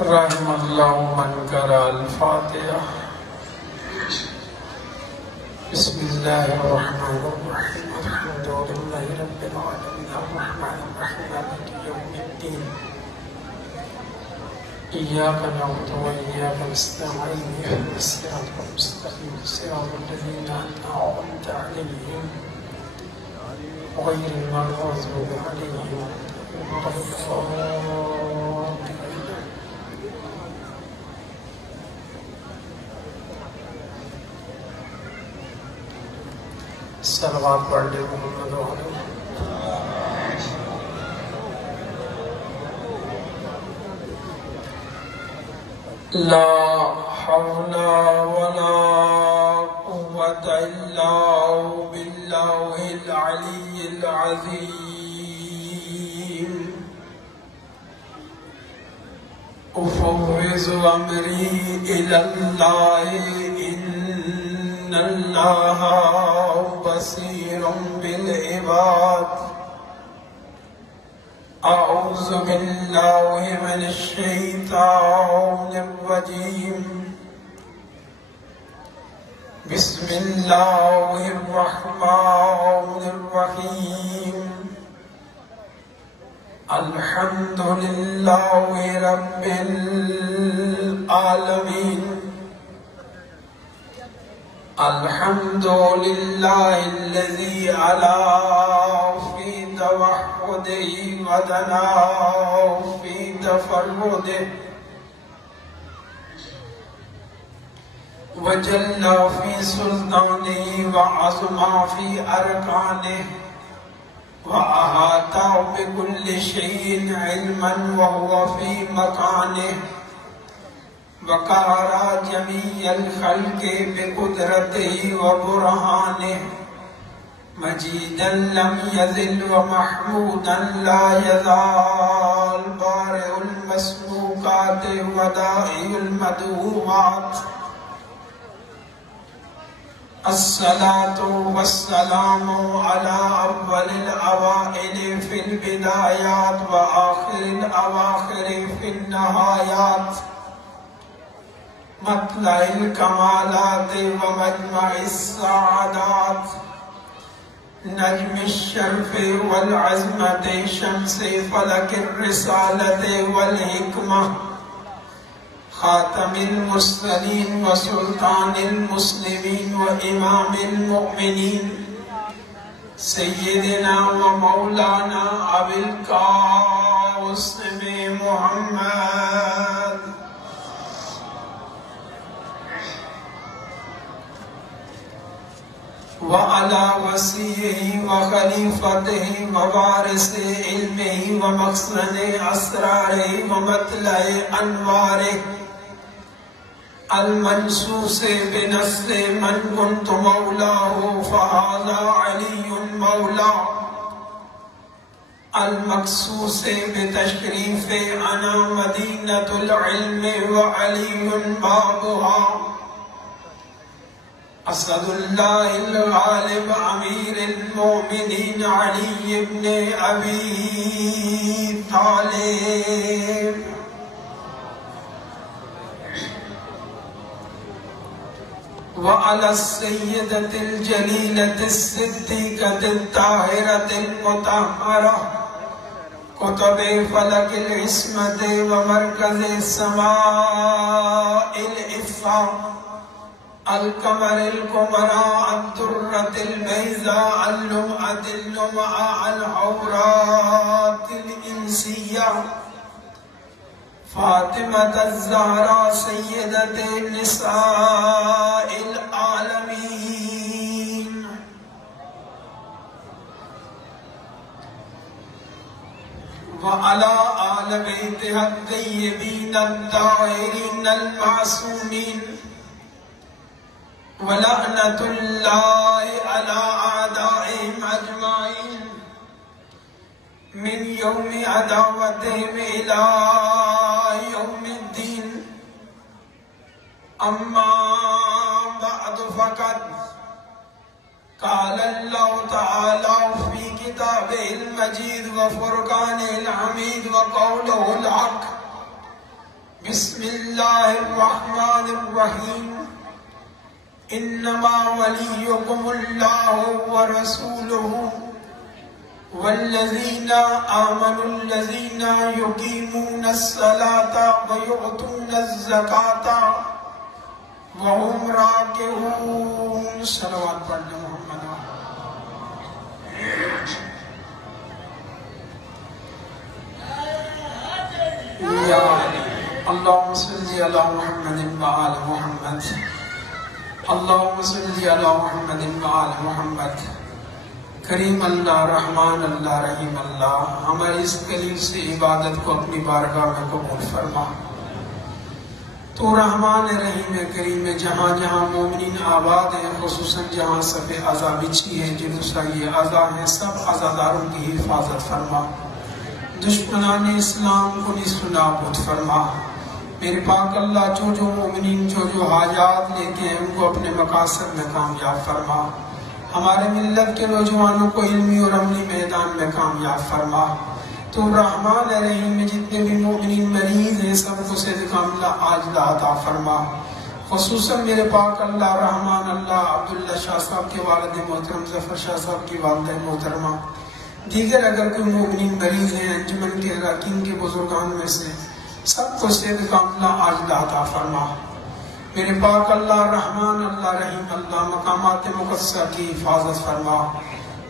رحم اللہ من قرأ الفاتحہ۔ بسم اللہ الرحمن الرحیم الحمد للہ رب العالمین الرحمن الرحیم مالک یوم الدین ایاک نعبد و ایاک نستعین اهدنا الصراط المستقیم صراط الذین انعمت علیہم غیر المغضوب علیہم ولا الضالین۔ صلوات پڑھ لے محمد و علیہ۔ لا حول ولا قوة إلا بالله العلي العظيم۔ أفوض أمري إلى الله إن الله بصير بالعباد۔ أعوذ بالله من الشيطان الرجيم۔ بسم الله الرحمن الرحيم۔ الحمد لله رب العالمين۔ الحمد لله الذي علا في توحده ودنا في تفرده وجل في سلطانه وعظم في أركانه وأحاط بكل شيء علما وهو في مكانه وقهر جميع الخلق بقدرته وبرهانه مجيدا لم يزل ومحمودا لا يزال بارئ المسبوقات ودائع المدعوات۔ الصلاة والسلام على أول الأوائل في البدايات وآخر الأواخر في النهايات، مطلع الكمالات ومجمع السعادات، نجم الشرف والعظمة، شمس فلك الرسالة والحكمة، خاتم المرسلين وسلطان المسلمين وإمام المؤمنين، سيدنا ومولانا أبي القاسم محمد وعلى وصيه وخليفته ووارث علمه ومخزن أسراره ومطلع أنواره، المنصوص بنصر من كنت مولاه فهذا علي مولاه، المخصوص بتشريف أنا مدينة العلم وعلي بابها، اسد اللہ الغالب امیر المؤمنین علی بن ابی طالب، وعلى السيدة الجليلة الصديقة الطاهرة المطهرة، قطب فلك العصمة ومركز السماء الإفا، القمر الكبرى الدرة البيضاء اللمعة اللمعة الحوراء الإنسية، فاطمة الزهراء سيدة نساء العالمين، وعلى آل بيتها الطيبين الطاهرين المعصومين، ولعنة الله على أعدائهم أجمعين من يوم عداوتهم إلى يوم الدين۔ أما بعد فقد قال الله تعالى في كتابه المجيد وفرقانه الحميد وقوله الحق، بسم اللہ الرحمن الرحیم انما ولیکم اللہ ورسولہ والذین آمنوا الذین یقیمون الصلاة ویؤتون الزکاة وہم راکعون. صلوات پڑھنا محمد. یا اللہم صلی علی محمد وآل محمد. اللہم صلی علی محمد وآل محمد. کریم اللہ، رحمان اللہ، رحیم اللہ، ہماری اس قلیل سے عبادت کو اپنی بارگاہ میں قبول فرما. تو رحمان رحیم کریم میں جہاں جہاں مومنین آباد ہیں، خصوصاً جہاں سب عزا بچھی ہے، جلوسہ یہ عزا ہیں، سب عزاداروں کی حفاظت فرما. دشمنان اسلام کو نصف نابود فرما. میرے پاک اللہ، جو جو مومنین جو حاجات لے کے ہیں ان کو اپنے مقاصد میں کامیاب فرما. ہمارے ملت کے نوجوانوں کو علمی اور عملی میدان میں کامیاب فرما. تو رحمان رحیم میں جتنے بھی مومنین مریض ہیں سب کو صحت کاملہ عاجلہ عطا فرما. خصوصاً میرے پاک اللہ، رحمان اللہ، عبداللہ شاہ صاحب کے والد محترم، ظفر شاہ صاحب کی والدہ محترمہ، دیگر اگر کوئی مومنین مریض ہیں انجمن کے اراکین کے بزرگان میں سے، سب کو صحت کاملہ عاجلہ عطا فرما. میرے پاک اللہ، رحمان اللہ، رحیم اللہ، مقامات مقدسہ کی حفاظت فرما.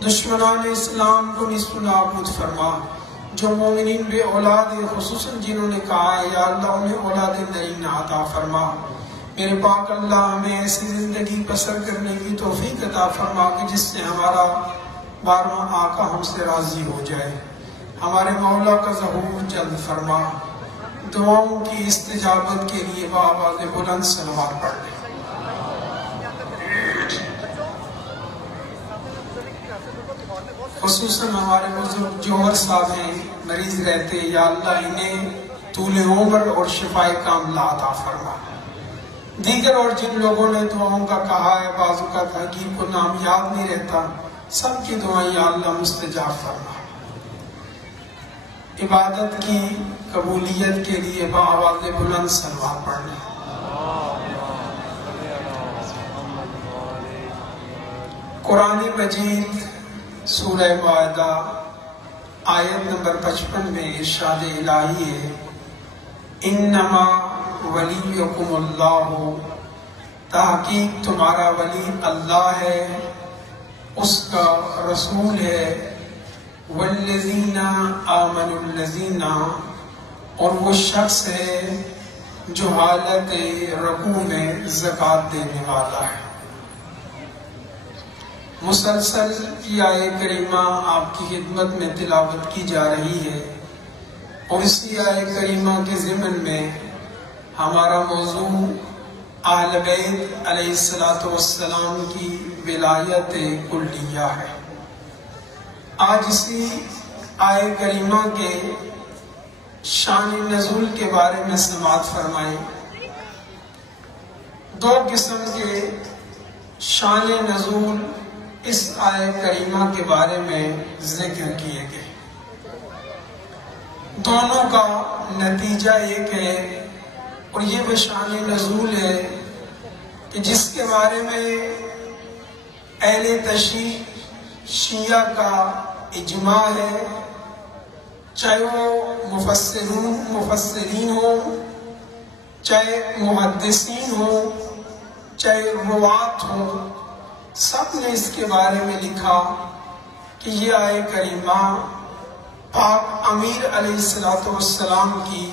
دشمنان اسلام کو نصف نابود فرما. جو مومنین بے اولاد ہیں، خصوصاً جنہوں نے کہا ہے یا اللہ انہیں اولاد نرینہ عطا فرما. میرے پاک اللہ، ہمیں ایسی زندگی بسر کرنے کی توفیق عطا فرما کہ جس سے ہمارا بارواں آقا ہم سے راضی ہو جائے. ہمارے مولا کا ظہور جلد فرما. دعاؤں کی استجابت کے لیے بآواز بلند صلوات پڑھ لیں. خصوصاً ہمارے بزرگ جوہر صاحب ہیں، مریض رہتے، یا اللہ انہیں طول عمر اور شفائے کاملہ عطا فرما. دیگر اور جن لوگوں نے دعاؤں کا کہا ہے، بعضوں کا تحقیق کو نام یاد نہیں رہتا، سب کی دعائیں یا اللہ مستجاب فرما. عبادت کی قبولیت کے لیے بآواز بلند صلوات پڑھ لیں. قرآن مجید سورہ مائدہ آیت نمبر 55 میں ارشاد الہی ہے، انما ولیکم اللہ، تحقیق تمہارا ولی اللہ ہے، اس کا رسول ہے، والذین آمنوا الذین، اور وہ شخص ہے جو حالت رکوع میں زکوٰۃ دینے والا ہے. مسلسل یہ آیت کریمہ آپ کی خدمت میں تلاوت کی جا رہی ہے، اور اسی آیت کریمہ کے ضمن میں ہمارا موضوع اہل بیت علیہ السلام کی ولایت کلیہ ہے. آج اسی آیت کریمہ کے شان نزول کے بارے میں سماعت فرمائیں. دو قسم کے شان نزول اس آیت کریمہ کے بارے میں ذکر کیے گئے. دونوں کا نتیجہ ایک ہے، اور یہ وہ شان نزول ہے کہ جس کے بارے میں اہل تشیع شیعہ کا اجماع ہے، چاہے وہ مفسرین ہوں، چاہے محدثین ہوں، چاہے روات ہوں، سب نے اس کے بارے میں لکھا کہ یہ آیت کریمہ پاک امیر علیہ السلام کی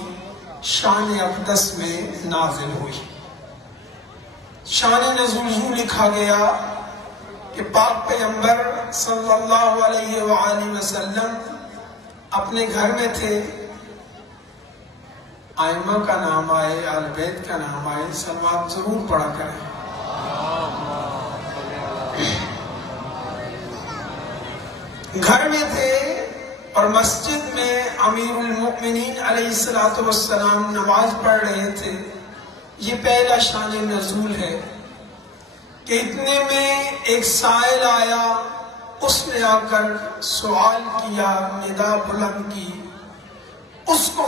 شان اقدس میں نازل ہوئی. شان نزول یوں لکھا گیا کہ پاک پیغمبر صلی اللہ علیہ وآلہ وسلم اپنے گھر میں تھے. ائمہ کا نام آئے، اہل بیت کا نام آئے، صلوات ضرور پڑھا کریں. گھر میں تھے اور مسجد میں امیر المؤمنین علیہ السلام نماز پڑھ رہے تھے. یہ پہلا شان نزول ہے کہ اتنے میں ایک سائل آیا، اس نے آ کر سوال کیا، ندا بلند کی. اس کو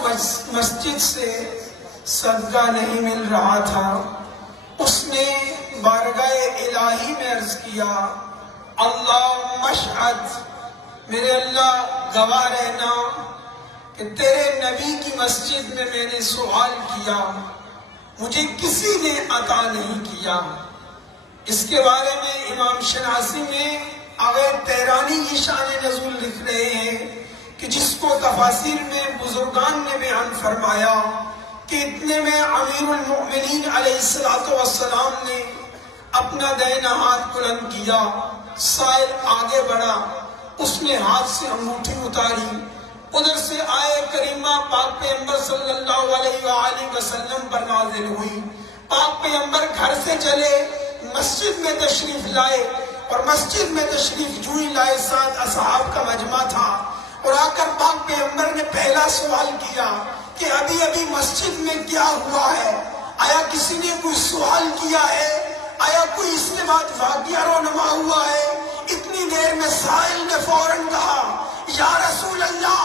مسجد سے صدقہ نہیں مل رہا تھا، اس نے بارگاہ الہی میں عرض کیا، اللہ مشہد، میرے اللہ گواہ رہنا کہ تیرے نبی کی مسجد میں میں نے سوال کیا، مجھے کسی نے عطا نہیں کیا۔ اس کے بارے میں امام شناسی میں آغا تہرانی یہ شان نزول لکھ رہے ہیں کہ جس کو تفاسیر میں بزرگان نے بیان فرمایا کہ اتنے میں امیر المؤمنین علیہ السلام نے اپنا دائنا ہاتھ بلند کیا، سائل آگے بڑھا، اس نے ہاتھ سے انگوٹھی اتاری، ادھر سے آئے کریمہ پاک پیغمبر صلی اللہ علیہ وآلہ وسلم پر نازل ہوئی۔ پاک پیغمبر گھر سے چلے، مسجد میں تشریف لائے، اور مسجد میں تشریف جو ہی لائے ساتھ اصحاب کا مجمع تھا، اور آ کر پاک پیغمبر نے پہلا سوال کیا کہ ابھی ابھی مسجد میں کیا ہوا ہے؟ آیا کسی نے کوئی سوال کیا ہے؟ آیا کوئی اس کے بعد واقعہ رونما ہوا ہے؟ اتنی دیر میں سائل نے فوراً کہا، یا رسول اللہ،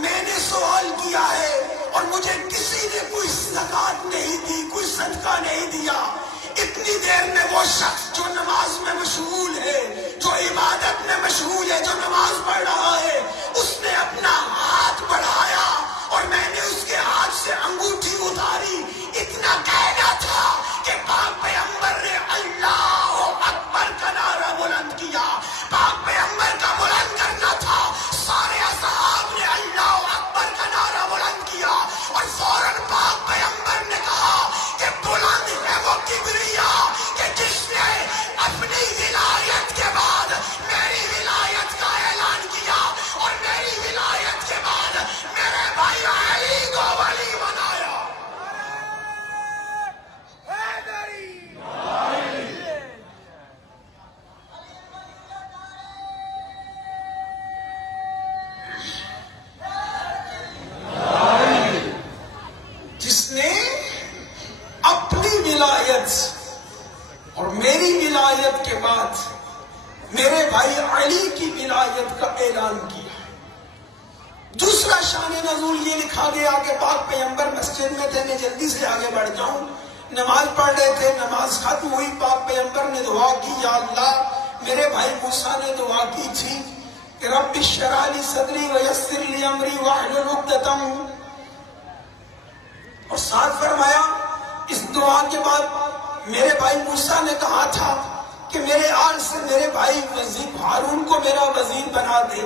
میں نے سوال کیا ہے اور مجھے کسی نے کوئی زکوٰۃ نہیں دی، کوئی صدقہ نہیں دیا۔ اتنی دیر میں وہ شخص جو نماز میں مشغول ہے، جو عبادت میں مشغول ہے، جو نماز پڑھ رہا ہے، اس نے اپنا ہاتھ بڑھایا اور میں نے اس کے ہاتھ سے انگوٹھی اتاری۔ اتنا کہنا تھا کہ پاک پیغمبر نے اللہ اکبر کا نعرہ بلند کیا۔ پاک پیغمبر کا بلند کرنا تھا، سارے اصحاب نے اللہ اکبر کا نعرہ بلند کیا، اور فوراً پاک پیغمبر نے کہا کہ بلند ہے وہ کبریا کہ جس نے اپنی ولایت کے بعد میری ولایت کا اعلان کیا، اور میری ولایت کے بعد میرے بھائی علی کو ولی بنایا۔ جس نے اپنی ولایت اور میری ولایت کے بعد میرے بھائی علی کی ولایت کا اعلان کیا۔ دوسرا شان نزول یہ لکھا گیا کہ پاک پیغمبر مسجد میں تھے، میں جلدی سے آگے بڑھ جاؤں، نماز پڑھ رہے تھے، نماز ختم ہوئی، پاک پیغمبر نے دعا کی، یا اللہ، میرے بھائی موسیٰ نے دعا کی تھی کہ رب اشرح لی صدری ویسر لی امری واحلل عقدۃ، اور ساتھ فرمایا اس دعا کے بعد میرے بھائی موسیٰ نے کہا تھا کہ میرے آل سے میرے بھائی وزیر ہارون کو میرا وزیر بنا دے۔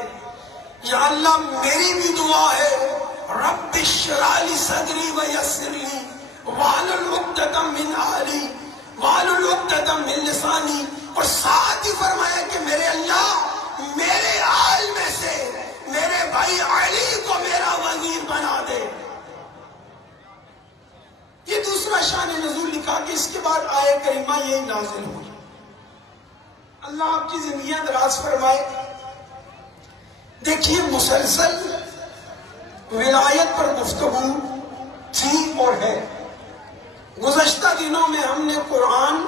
یا اللہ، میری بھی دعا ہے، رب اشرح لی صدری ویسر لی واحلل عقدۃ من امری واحلل عقدۃ من لسانی، اور ساتھ ہی فرمایا کہ میرے اللہ، میرے آل میں سے میرے بھائی علی کو میرا وزیر بنا دے۔ یہ دوسرا شان نزول لکھا کہ اس کے بعد آیہ کریمہ یہی نازل ہوئی۔ اللہ آپ کی زندگیاں دراز فرمائے۔ دیکھیے، مسلسل ولایت پر گفتگو تھی اور ہے۔ گزشتہ دنوں میں ہم نے قرآن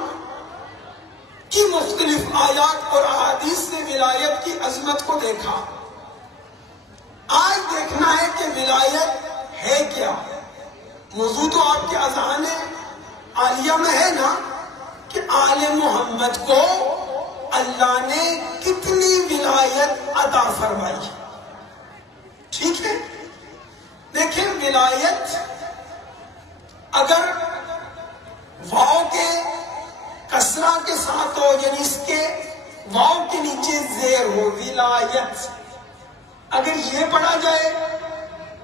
کی مختلف آیات اور احادیث سے ولایت کی عظمت کو دیکھا۔ آج دیکھنا ہے کہ ولایت ہے کیا۔ موضوع تو آپ کے اذہان عالیہ میں ہے نا کہ آل محمد کو اللہ نے کتنی ولایت عطا فرمائی۔ ٹھیک ہے، دیکھیں، ولایت اگر واو کے کسرہ کے ساتھ ہو، یعنی اس کے واو کے نیچے زیر ہو، ولایت، اگر یہ پڑھا جائے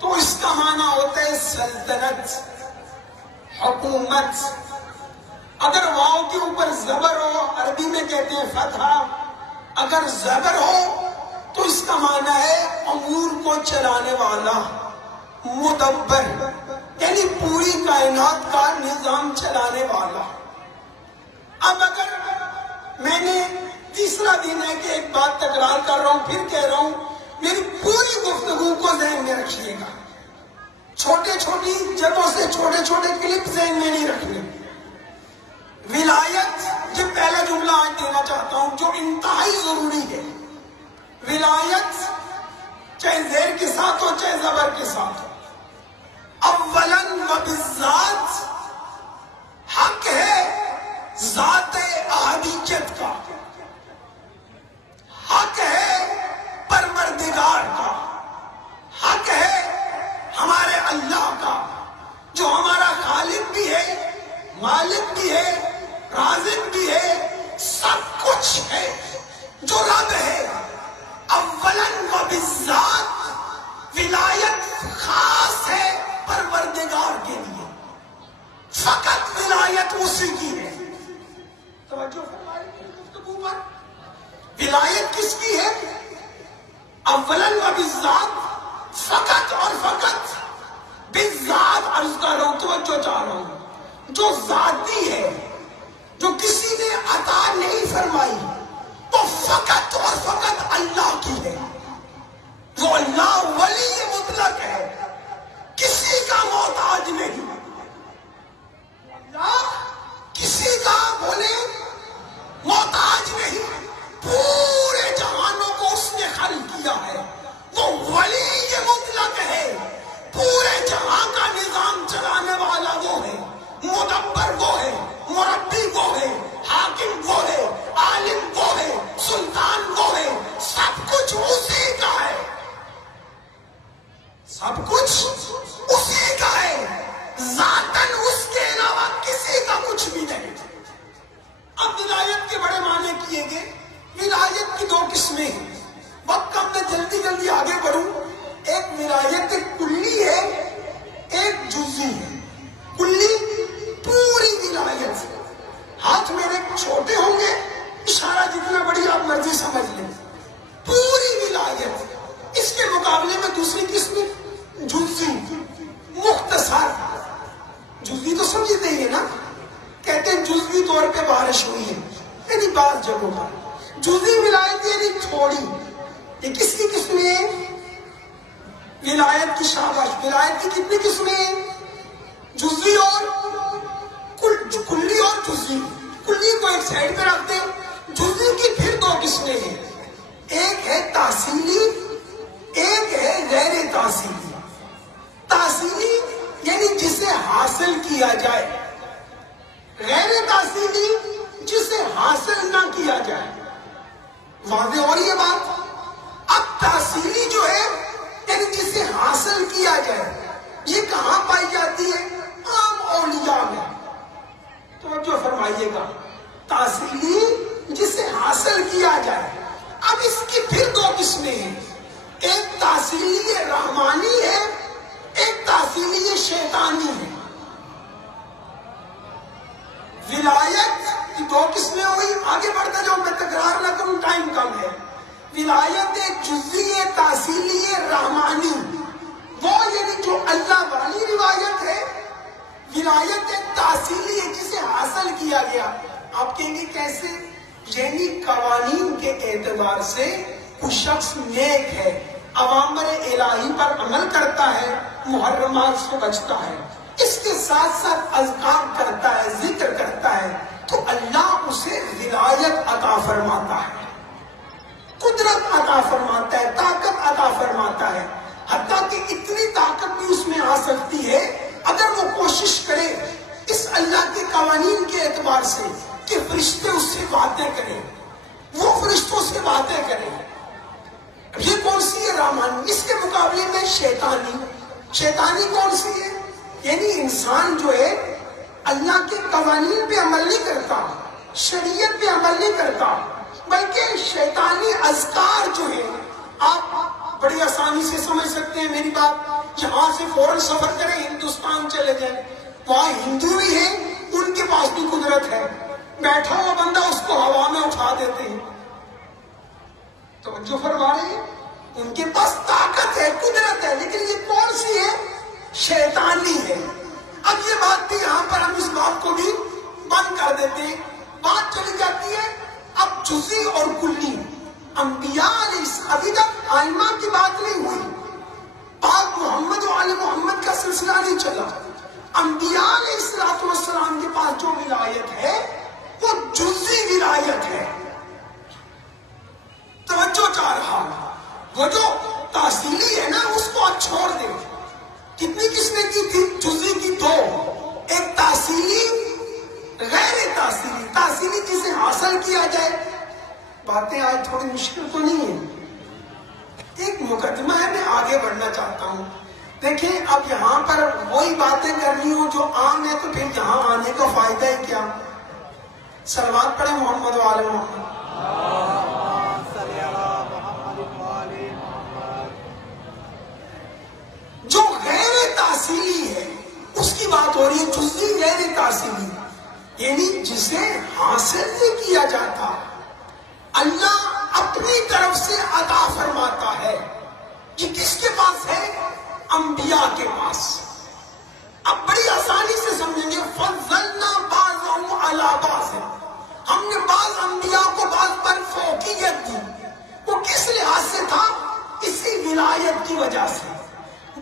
تو اس کا معنی ہوتا ہے سلطنت، حکومت۔ اگر واو کے اوپر زبر ہو، عربی میں کہتے ہیں فتحہ، اگر زبر ہو تو اس کا معنی ہے امور کو چلانے والا، مدبر، یعنی پوری کائنات کا نظام چلانے والا۔ اب اگر میں نے تیسرا دن ہے کہ ایک بات تکرار کر رہا ہوں، پھر کہہ رہا ہوں، میری پوری گفتگو کو ذہن میں رکھیے گا، چھوٹے چھوٹی جگہوں سے چھوٹے چھوٹے کلپ ذہن میں نہیں رکھنے۔ ولایت، یہ پہلا جملہ آج دینا چاہتا ہوں جو انتہائی ضروری ہے۔ ولایت چاہے زیر کے ساتھ ہو چاہے زبر کے ساتھ ہو، اولاً و و بالذات حق ہے ذات احدیت کا، حق ہے پروردگار کا، حق ہے ہمارے اللہ کا جو ہمارا خالق بھی ہے، مالک بھی ہے، رازق بھی ہے، سب کچھ ہے، جو رب ہے۔ اولاً و بالذات ولایت خاص ہے پروردگار کے لیے، فقط ولایت اسی کی ہے۔ توجہ فرمائیں گفتگو پر، ولایت کس کی ہے؟ اولاً و بالذات، فقط اور فقط بالذات عرض کر رہا ہوں، توجہ چاہ رہا ہوں، جو ذاتی ہے، جو کسی نے عطا نہیں فرمائی، وہ فقط اور فقط اللہ کی ہے۔ وہ اللہ ولی مطلق ہے، کسی کا محتاج نہیں۔ اللہ کسی کا بولے محتاج نہیں، پورے جہانوں کو اس نے خلق کیا ہے۔ وہ ولی مطلق ہے، پورے جہاں کا نظام چلانے والا وہ ہے، مدبر وہ ہے، مربی وہ ہے، حاکم وہ ہے، عالم وہ ہے، سلطان وہ ہے، سب کچھ اسی کا ہے، سب کچھ اسی کا ہے، ذاتاً اس کے علاوہ کسی کا کچھ بھی نہیں۔ اب ولایت کے بڑے معنی کیے گئے۔ ولایت کی دو قسمیں ہیں، وقت ہم نے جلدی جلدی آگے بڑھوں۔ ایک ولایت کلی ہے، ایک جزئی ہے۔ کلی پوری ولایت، ہاتھ میرے چھوٹے ہوں گے، اشارہ جتنا بڑی آپ مرضی سمجھ لیں، پوری ولایت۔ اس کے مقابلے میں دوسری قسم جزئی، مختصر۔ جزئی تو سمجھتے ہی ہے نا، کہتے ہیں جزئی طور پہ بارش ہوئی ہے، یعنی بعض جگہوں پر جزئی ولایت یعنی تھوڑی۔ یہ کس کی قسمیں ہیں؟ ولایت کی شاباش۔ ولایت کی کتنی قسمیں ہیں؟ جزئی اور کلی اور جزئی۔ کلی کو ایک سائڈ پہ رکھتے ہیں، جزئی کی پھر دو قسمیں ہیں، ایک ہے تحصیلی، ایک ہے غیر تحصیلی۔ تحصیلی یعنی جسے حاصل کیا جائے، غیر تحصیلی جسے حاصل نہ کیا جائے۔ واضح ہو رہی ہے بات؟ اب تحصیلی جو ہے یعنی جسے حاصل کیا جائے، یہ کہاں پائی جاتی ہے؟ عام اولیاء میں۔ توجہ فرمائیے گا، تحصیلی جسے حاصل کیا جائے۔ اب اس کی پھر دو قسمیں ہیں، ایک تحصیلی رحمانی ہے، ایک تحصیلی شیطانی ہے۔ ولایت کی دو قسمیں ہوئی، آگے بڑھتا جاؤں، میں تکرار نہ کروں، ٹائم کم ہے۔ ولایت ایک جزئی تحصیلی رحمانی، وہ یعنی جو اللہ والی روایت ہے۔ ولایت ایک تحصیلی ہے جسے حاصل کیا گیا۔ آپ کہیں گے کیسے؟ یعنی قوانین کے اعتبار سے کوئی شخص نیک ہے، اوامر الہی پر عمل کرتا ہے، محرمات سے بچتا ہے، اس کے ساتھ ساتھ اذکار کرتا ہے، ذکر کرتا ہے، تو اللہ اسے ولایت عطا فرماتا ہے، قدرت عطا فرماتا ہے، طاقت عطا فرماتا ہے۔ حتیٰ کہ اتنی طاقت بھی اس میں آ سکتی ہے اگر وہ کوشش کرے اس اللہ کے قوانین کے اعتبار سے کہ فرشتے اس سے باتیں کریں، وہ فرشتوں سے باتیں کریں۔ یہ کون سی ہے؟ رحمانی۔ اس کے مقابلے میں شیطانی۔ شیطانی کون سی ہے؟ یعنی انسان جو ہے اللہ کے قوانین پہ عمل نہیں کرتا، شریعت پہ عمل نہیں کرتا، بلکہ شیطانی اذکار جو ہے، آپ بڑی آسانی سے سمجھ سکتے ہیں میری بات۔ یہاں سے فوراً سفر کریں، ہندوستان چلے جائیں، وہاں ہندو بھی ہیں، ان کے پاس بھی قدرت ہے، بیٹھا ہوا بندہ اس کو ہوا میں اٹھا دیتے ہیں۔ توجہ فرما رہے ہیں، ان کے پاس طاقت ہے، قدرت ہے، لیکن یہ کون سی ہے؟ شیطانی ہے۔ اب یہ بات بھی یہاں پر ہم اس بات کو بھی بند کر دیتے ہیں، بات چلی جاتی ہے اب جزئی اور کلی۔ انبیاء ابھی تک آئمہ کی بات نہیں ہوئی، پاک محمد و آل محمد کا سلسلہ نہیں چلا۔ انبیاء علیہ السلام کے پاس جو ولایت ہے وہ جزئی ولایت ہے۔ توجہ چاہ رہا ہوں، وہ جو تحصیلی ہے نا اس کو آپ چھوڑ دیں۔ کتنی قسمیں کی تھی؟ جزئی کی دو تحصیلی، تحصیلی جسے حاصل کیا جائے. باتیں آج تھوڑی مشکل تو نہیں ہے. ایک مقدمہ ہے، میں آگے بڑھنا چاہتا ہوں. دیکھیں اب یہاں پر وہی باتیں کرنی ہوں جو عام ہے تو پھر یہاں آنے کا فائدہ ہی کیا. صلوات پڑھیں محمد و آل محمد. جو غیر تحصیلی ہے اس کی بات ہو رہی ہے، جزوی غیر تحصیلی، یعنی جسے حاصل نہیں کیا جاتا، اللہ اپنی طرف سے عطا فرماتا ہے. یہ کس کے پاس ہے؟ انبیاء کے پاس. اب بڑی آسانی سے سمجھیں گے. فضلنا بعضهم علی بعض، ہم نے بعض انبیاء کو بعض پر فوقیت دی. وہ کس لحاظ سے تھا؟ اسی ولایت کی وجہ سے.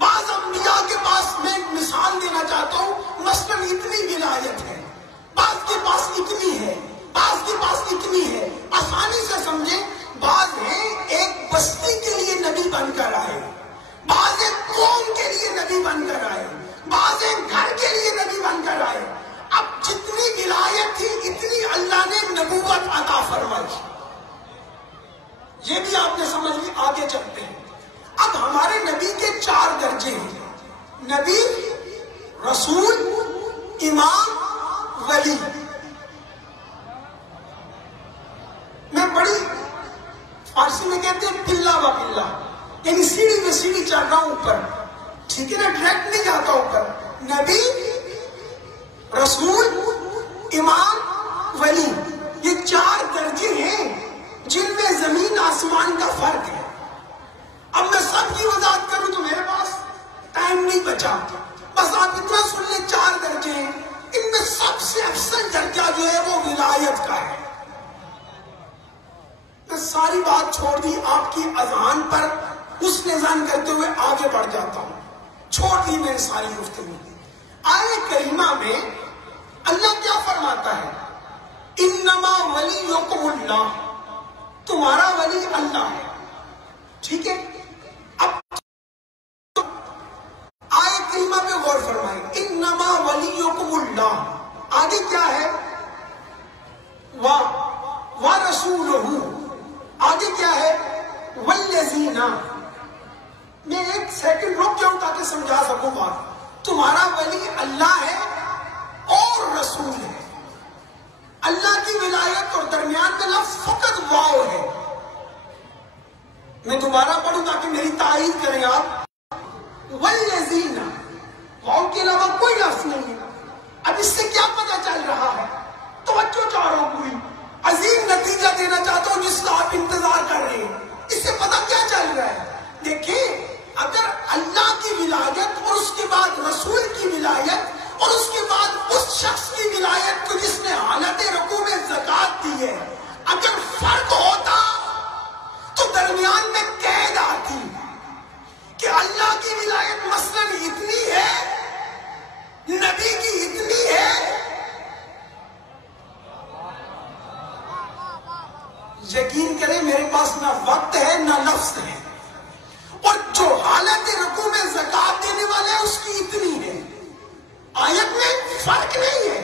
بعض انبیاء کے پاس میں مثال دینا چاہتا ہوں، مثلا اتنی ولایت ہے، بعض کے پاس اتنی ہے، بعض کے پاس اتنی ہے. آسانی سے سمجھیں. بعض ہیں ایک بستی کے لیے نبی بن کر آئے، بعض ایک قوم کے لیے نبی بن کر آئے، بعض ایک گھر کے لیے نبی بن کر آئے. اب جتنی ولایت تھی اتنی اللہ نے نبوت عطا فرمائی. یہ بھی آپ نے سمجھ لی. آگے چلتے ہیں. اب ہمارے نبی کے 4 درجے ہیں: نبی، رسول، امام، ولی. میں بڑی فارسی میں کہتے ہیں پلہ و پلہ، یعنی سیڑھی میں سیڑھی چڑھ رہا ہوں اوپر. ٹھیک ہے نا، ڈائریکٹ نہیں جاتا اوپر. نبی، رسول، امام، ولی، یہ 4 درجے ہیں جن میں زمین آسمان کا فرق ہے. اب میں سب کی وضاحت کروں تو میرے پاس ٹائم نہیں بچا. بس آپ اتنا سن لیں 4 درجے ہیں. ان میں سب سے افضل درجہ جو ہے وہ ولایت کا ہے. میں ساری بات چھوڑ دی آپ کی اذہان پر حسن ظن کرتے ہوئے آگے بڑھ جاتا ہوں. چھوڑ دی میں ساری گفتگو. آیت کریمہ میں اللہ کیا فرماتا ہے؟ انما ولیکم اللہ، تمہارا ولی اللہ ہے. ٹھیک ہے. اب آیت کریمہ پہ غور فرمائیں. انما ولیکم اللہ، آگے کیا ہے؟ وَرَسُولُهُ، آگے کیا ہے؟ وَالَّذِينَ. میں ایک سیکنڈ رک جاؤں تاکہ سمجھا سکوں بات. تمہارا ولی اللہ ہے اور رسول ہے. اللہ کی ولایت اور درمیان میں لفظ فقط واو ہے. میں دوبارہ پڑھوں تاکہ میری تائید کریں آپ. وَالَّذِينَ، واو کے علاوہ کوئی لفظ نہیں ہے. اب اس سے کیا پتہ چل رہا ہے؟ توجہ چاہوں پوری عظیم نتیجہ دینا چاہتا ہوں جس کا آپ انتظار کر رہے ہیں. اس سے پتہ کیا چل رہا ہے؟ دیکھیں، اگر اللہ کی ولایت اور اس کے بعد رسول کی ولایت اور اس کے بعد اس شخص کی ولایت کو جس نے حالت رکوع میں زکوٰۃ دی ہے، اگر فرق ہوتا تو درمیان میں قید آتی کہ اللہ کی ولایت مثلا اتنی ہے، نبی کی اتنی ہے. یقین کریں میرے پاس نہ وقت ہے نہ لفظ ہے. اور جو حالت رکوع میں زکوٰۃ دینے والا ہے اس کی اتنی ہے. آیت میں فرق نہیں ہے،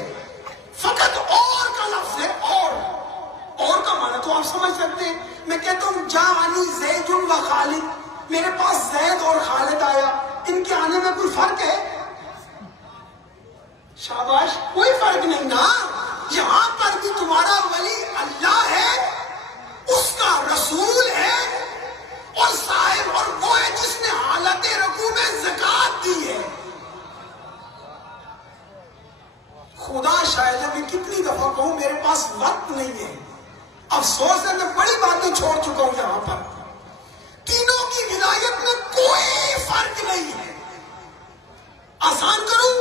فقط اور کا لفظ ہے. اور کا معنی تو آپ سمجھ سکتے ہیں. میں کہتا ہوں جاءنی زید و خالد، میرے پاس زید اور خالد آیا. ان کے آنے میں کوئی فرق ہے؟ شاباش، کوئی فرق نہیں نا. یہاں پر بھی تمہارا ولی اللہ ہے، اس کا رسول ہے اور صاحب، اور وہ ہے جس نے حالت رکوع میں زکوٰۃ دی ہے. خدا شاید میں کتنی دفعہ کہوں میرے پاس وقت نہیں ہے. افسوس ہے میں بڑی باتیں چھوڑ چکا ہوں یہاں پر. تینوں کی ولایت میں کوئی فرق نہیں ہے. آسان کروں،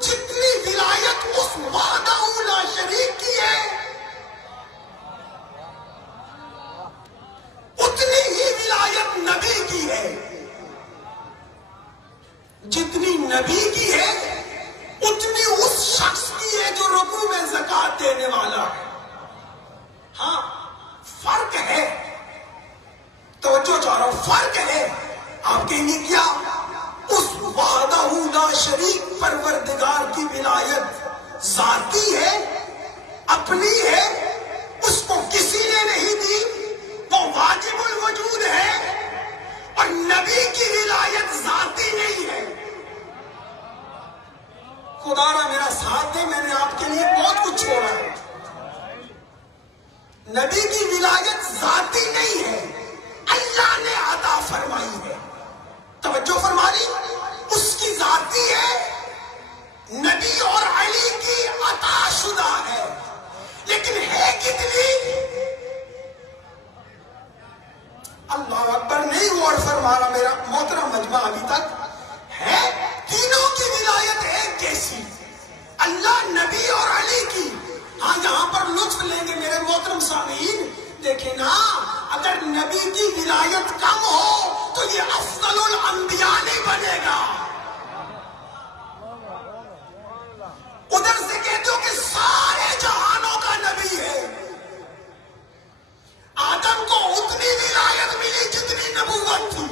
جتنی ولایت اس وحدہ لا شریک کی ہے اتنی ہی ولایت نبی کی ہے. جتنی نبی کی ہے اتنی اس شخص کی ہے جو رکوع میں زکوٰۃ دینے والا ہے. ہاں فرق ہے، توجہ چاہ رہا ہوں، فرق ہے. آپ کہیں گے کیا؟ اس وحدہ لا شریک پروردگار کی ولایت ذاتی ہے، اپنی ہے، اس کو کسی نے نہیں دی، وہ واجب الوجود ہے، اور نبی کی ولایت ذاتی نہیں ہے۔ خدا را میرا ساتھ دے، میں نے آپ کے لیے بہت کچھ چھوڑا ہے۔ نبی کی ولایت ذاتی نہیں ہے، اللہ نے عطا فرمائی ہے۔ توجہ فرما لی، اس کی ذاتی ہے، نبی اور علی کی عطا شدہ ہے، لیکن ہے کتنی؟ اللہ اکبر، نہیں غور فرما رہا میرا محترم مجمع ابھی تک ہے۔ تینوں کی ولایت ایک جیسی، اللہ، نبی اور علی کی۔ ہاں یہاں پر لطف لیں گے میرے محترم سامعین، دیکھیں نا، اگر نبی کی ولایت کم ہو تو یہ افضل الانبیاء نہیں بنے گا۔ ادھر سے کہتے ہو کہ سارے جہانوں کا نبی ہے۔ آدم کو اتنی ولایت ملی جتنی نبوت تھی،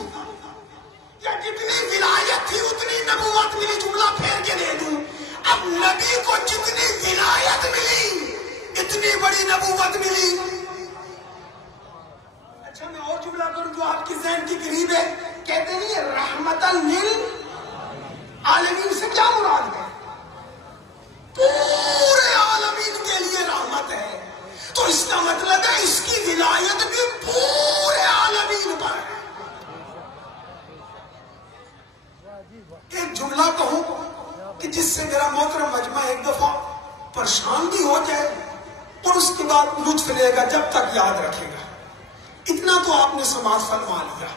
یا جتنی ولایت تھی اتنی نبوت ملی، جملہ پھیر کے دے دوں، اب نبی کو جتنی ولایت ملی اتنی بڑی نبوت ملی۔ اچھا میں اور جملہ کروں جو آپ کی ذہن کی قریب ہے، کہتے نہیں رحمتاً للعالمین سے کیا مراد ہے؟ پورے عالمین کے لیے رحمت ہے، تو اس کا مطلب ہے اس کی ولایت بھی پورے عالمین پر ہے۔ ایک جملہ کہوں کہ جس سے میرا محترم مجمع ایک دفعہ پریشان بھی ہو جائے اور اس کے بعد لطف لے گا جب تک یاد رکھے گا۔ اتنا تو آپ نے سماعت فرما لیا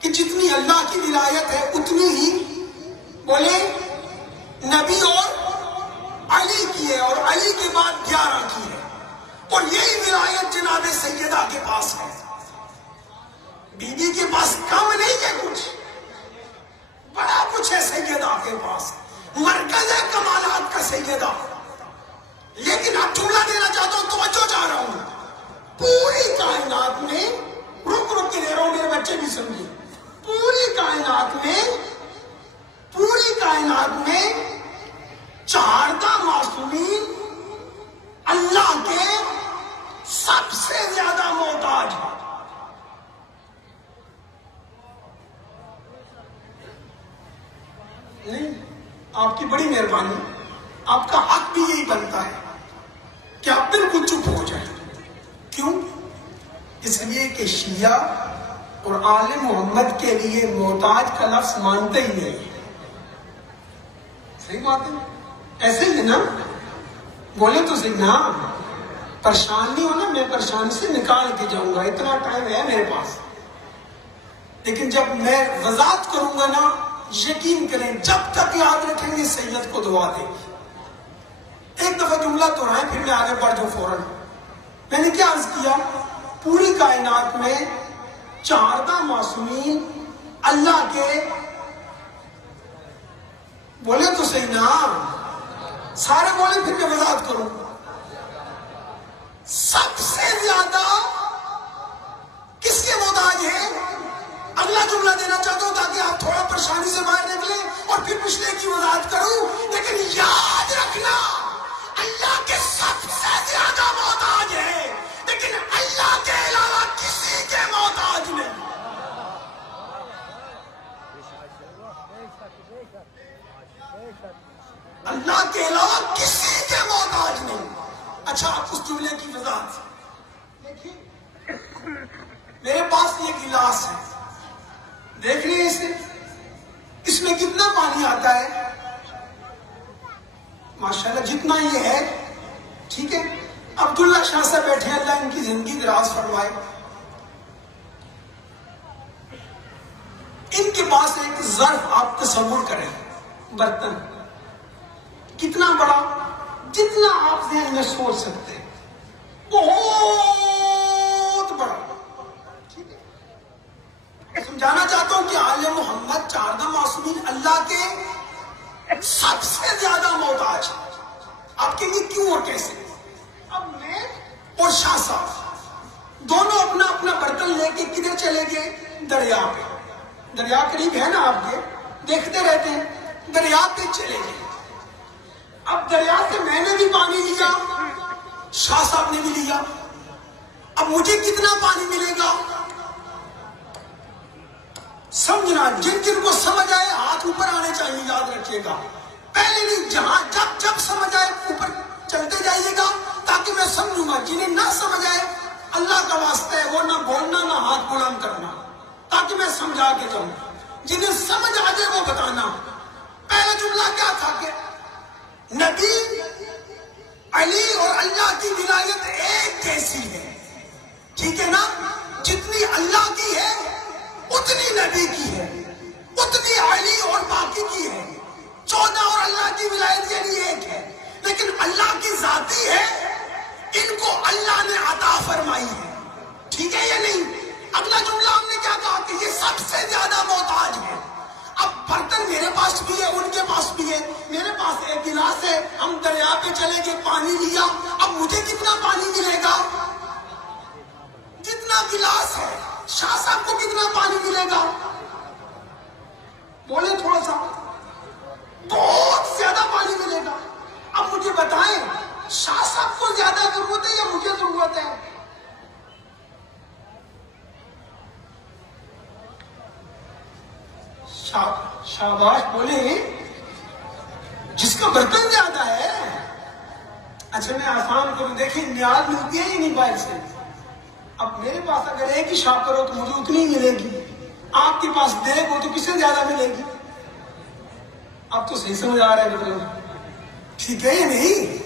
کہ جتنی اللہ کی ولایت ہے اتنی ہی بولے نبی اور علی کی ہے، اور علی کے بعد 11 کی ہے، اور یہی ولایت جناب سیدہ کے پاس ہے۔ بی بی کے پاس کم نہیں ہے، کچھ بڑا کچھ ہے سیدہ کے پاس، مرکز ہے کمالات کا سیدہ۔ لیکن اب جملہ دینا چاہتا ہوں، توجہ چاہ رہا ہوں، پوری کائنات میں، رک رک کے دے رہا ہوں میرے بچے بھی سمجھے، پوری کائنات میں 4 معصومین اللہ کے سب سے زیادہ محتاج ہیں۔ نہیں، آپ کی بڑی مہربانی، آپ کا حق بھی یہی بنتا ہے کہ آپ بالکل چپ ہو جائیں۔ کیوں؟ اس لیے کہ شیعہ اور آل محمد کے لیے محتاج کا لفظ مانتے ہی نہیں۔ صحیح بات ہے، ایسے ہی نا، بولے تو صحیح نا، پریشان نہیں ہونا، میں پریشانی سے نکال کے جاؤں گا، اتنا ٹائم ہے میرے پاس۔ لیکن جب میں وضاحت کروں گا نا، یقین کریں جب تک یاد رکھیں گے سید کو دعا دیں گے۔ ایک دفعہ جملہ دہرائیں پھر میں آگے بڑھ جاؤں فوراً۔ میں نے کیا عرض کیا؟ پوری کائنات میں 4 معصومین اللہ کے، بولے تو صحیح نا، سارے بولے پھر میں وضاحت کروں، سب سے زیادہ کس کے محتاج ہے؟ اگلا جملہ دینا چاہتا ہوں تاکہ آپ تھوڑا پریشانی سے باہر نکلیں اور پھر پچھلے کی وضاحت کروں، لیکن یاد رکھنا اللہ کے سب سے زیادہ محتاج ہے، لیکن اللہ کے علاوہ کسی کے محتاج نہیں۔ اللہ کے علاوہ کسی کے محتاج نہیں۔ اچھا آپ اس جملے کی وضاحت دیکھیے، میرے پاس یہ گلاس ہے، دیکھ رہے ہیں اسے، اس میں کتنا پانی آتا ہے؟ ماشاءاللہ جتنا یہ ہے، ٹھیک ہے۔ عبداللہ شاہ سے بیٹھے، اللہ ان کی زندگی دراز فرمائے، ان کے پاس ایک ظرف آپ تصور کریں، برتن کتنا بڑا، جتنا آپ ذہن میں سوچ سکتے ہیں، بہت بڑا، ٹھیک ہے۔ سمجھانا چاہتا ہوں کہ آل محمد 4 معصومین اللہ کے سب سے زیادہ محتاج ہے۔ آپ کے لیے کیوں اور کیسے؟ اب میں اور شاہ صاحب دونوں اپنا اپنا برتن لے کے کدھر چلے گئے؟ دریا پہ۔ دریا قریب ہے نا آپ کے، دیکھتے رہتے ہیں، دریا پہ چلے گئے۔ اب دریا سے میں نے بھی پانی لیا شاہ صاحب نے بھی لیا. اب مجھے کتنا پانی ملے گا؟ سمجھنا، جن جن کو سمجھ آئے ہاتھ اوپر آنے چاہیے، یاد رکھیے گا. پہلے نہیں، جہاں جب سمجھ آئے اوپر چلتے جائیے گا تاکہ میں سمجھوں گا. جنہیں نہ سمجھ آئے اللہ کا واسطہ ہے وہ نہ بولنا نہ ہاتھ بلند کرنا تاکہ میں سمجھا کے جاؤں. جنہیں سمجھ آ جائے وہ بتانا. پہلا جملہ کیا تھا کہ نبی علی اور اللہ کی ولایت ایک جیسی ہے. ٹھیک ہے نا؟ جتنی اللہ کی ہے اتنی نبی کی ہے، اتنی علی اور باقی کی ہے. 14 اور اللہ کی ولایت یعنی ایک ہے، لیکن اللہ کی ذاتی ہے، ان کو اللہ نے عطا فرمائی ہے. ٹھیک ہے یا نہیں؟ اگلا جملہ ہم نے کیا کہا کہ یہ سب سے زیادہ محتاج ہے. اب برتن میرے پاس بھی ہے، ان کے پاس بھی ہے. میرے پاس ایک گلاس ہے، ہم دریا پہ چلے گئے، پانی لیا. اب مجھے کتنا پانی ملے گا؟ جتنا گلاس ہے. شاہ صاحب کو کتنا پانی ملے گا؟ بولے تھوڑا سا. بہت زیادہ پانی ملے گا. اب مجھے بتائیں، شاہ صاحب کو زیادہ ضرورت ہے یا مجھے ضرورت ہے؟ شاباش بولے. جس کا برتن زیادہ ہے. اچھا میں آسان کروں، دیکھیں نیاز ملتی ہے یا نہیں باہر سے؟ اب میرے پاس اگر ایک ہی شاپ کرو تو مجھے اتنی ملے گی. آپ کے پاس دیکھ ہو تو کس سے زیادہ ملے گی؟ آپ تو صحیح سمجھ آ رہا ہے مطلب. ٹھیک ہے یا نہیں؟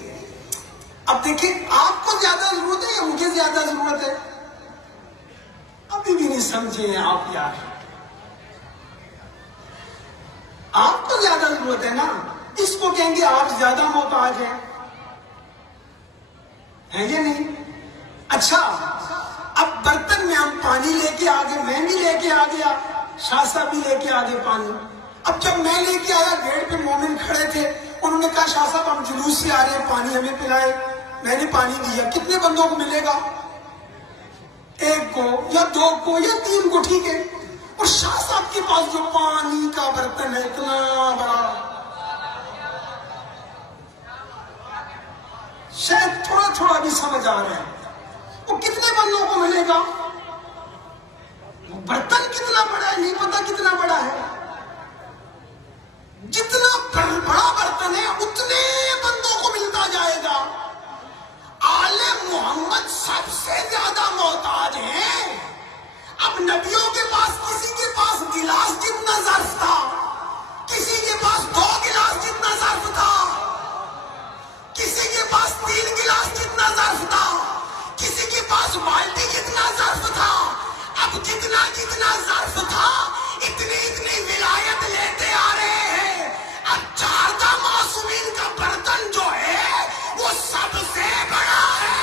اب دیکھیں آپ کو زیادہ ضرورت ہے یا مجھے زیادہ ضرورت ہے؟ ابھی بھی نہیں سمجھے ہیں آپ یار. آپ کو زیادہ ضرورت ہے نا. اس کو کہیں گے آپ زیادہ محتاج ہیں یا نہیں؟ اچھا اب برتن میں ہم پانی لے کے آگے، میں بھی لے کے آ گیا، شاہ صاحب بھی لے کے آگے پانی. اب جب میں لے کے آیا گیٹ پہ مومن کھڑے تھے، انہوں نے کہا شاہ صاحب ہم جلوس سے آ رہے ہیں، پانی ہمیں پلائے. میں نے پانی دیا. کتنے بندوں کو ملے گا؟ ایک کو یا دو کو یا تین کو. ٹھیک ہے. اور شاہ صاحب کے پاس جو پانی کا برتن ہے اتنا بڑا، شاید تھوڑا تھوڑا بھی سمجھ آ رہا ہے. وہ کتنے بندوں کو ملے گا؟ برتن کتنا بڑا ہے نہیں پتا کتنا بڑا ہے. جتنا بڑا برتن ہے اتنے بندوں کو ملتا جائے گا. آل محمد سب سے زیادہ محتاج ہیں. اب نبیوں کے پاس کسی کے پاس گلاس جتنا ظرف تھا، کسی کے پاس 2 گلاس جتنا ظرف تھا، کسی کے پاس 3 گلاس جتنا ظرف تھا، کسی کے پاس بالٹی جتنا ظرف تھا. اب جتنا جتنا ظرف تھا اتنی اتنی ولایت لیتے آ رہے ہیں. اب 4 معصومین کا برتن جو ہے وہ سب سے بڑا ہے.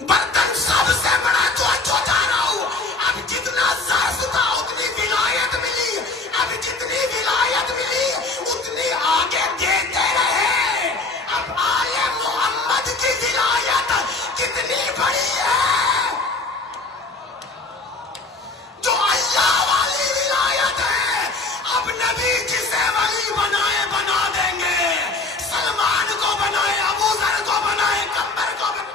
برتن سب سے بڑا جو جا رہا ہوں. اب جتنا ظرف تھا اتنی ولایت ملی. اب جتنی ولایت ملی اتنی آگے دیتے رہے. اب آل محمد کی ولایت کتنی بڑی ہے؟ جو اللہ والی ولایت ہے. اب نبی جسے ولی بنائے بنا دیں گے. سلمان کو بنائے، ابو ذر کو بنائے، کمبر کو بنائے.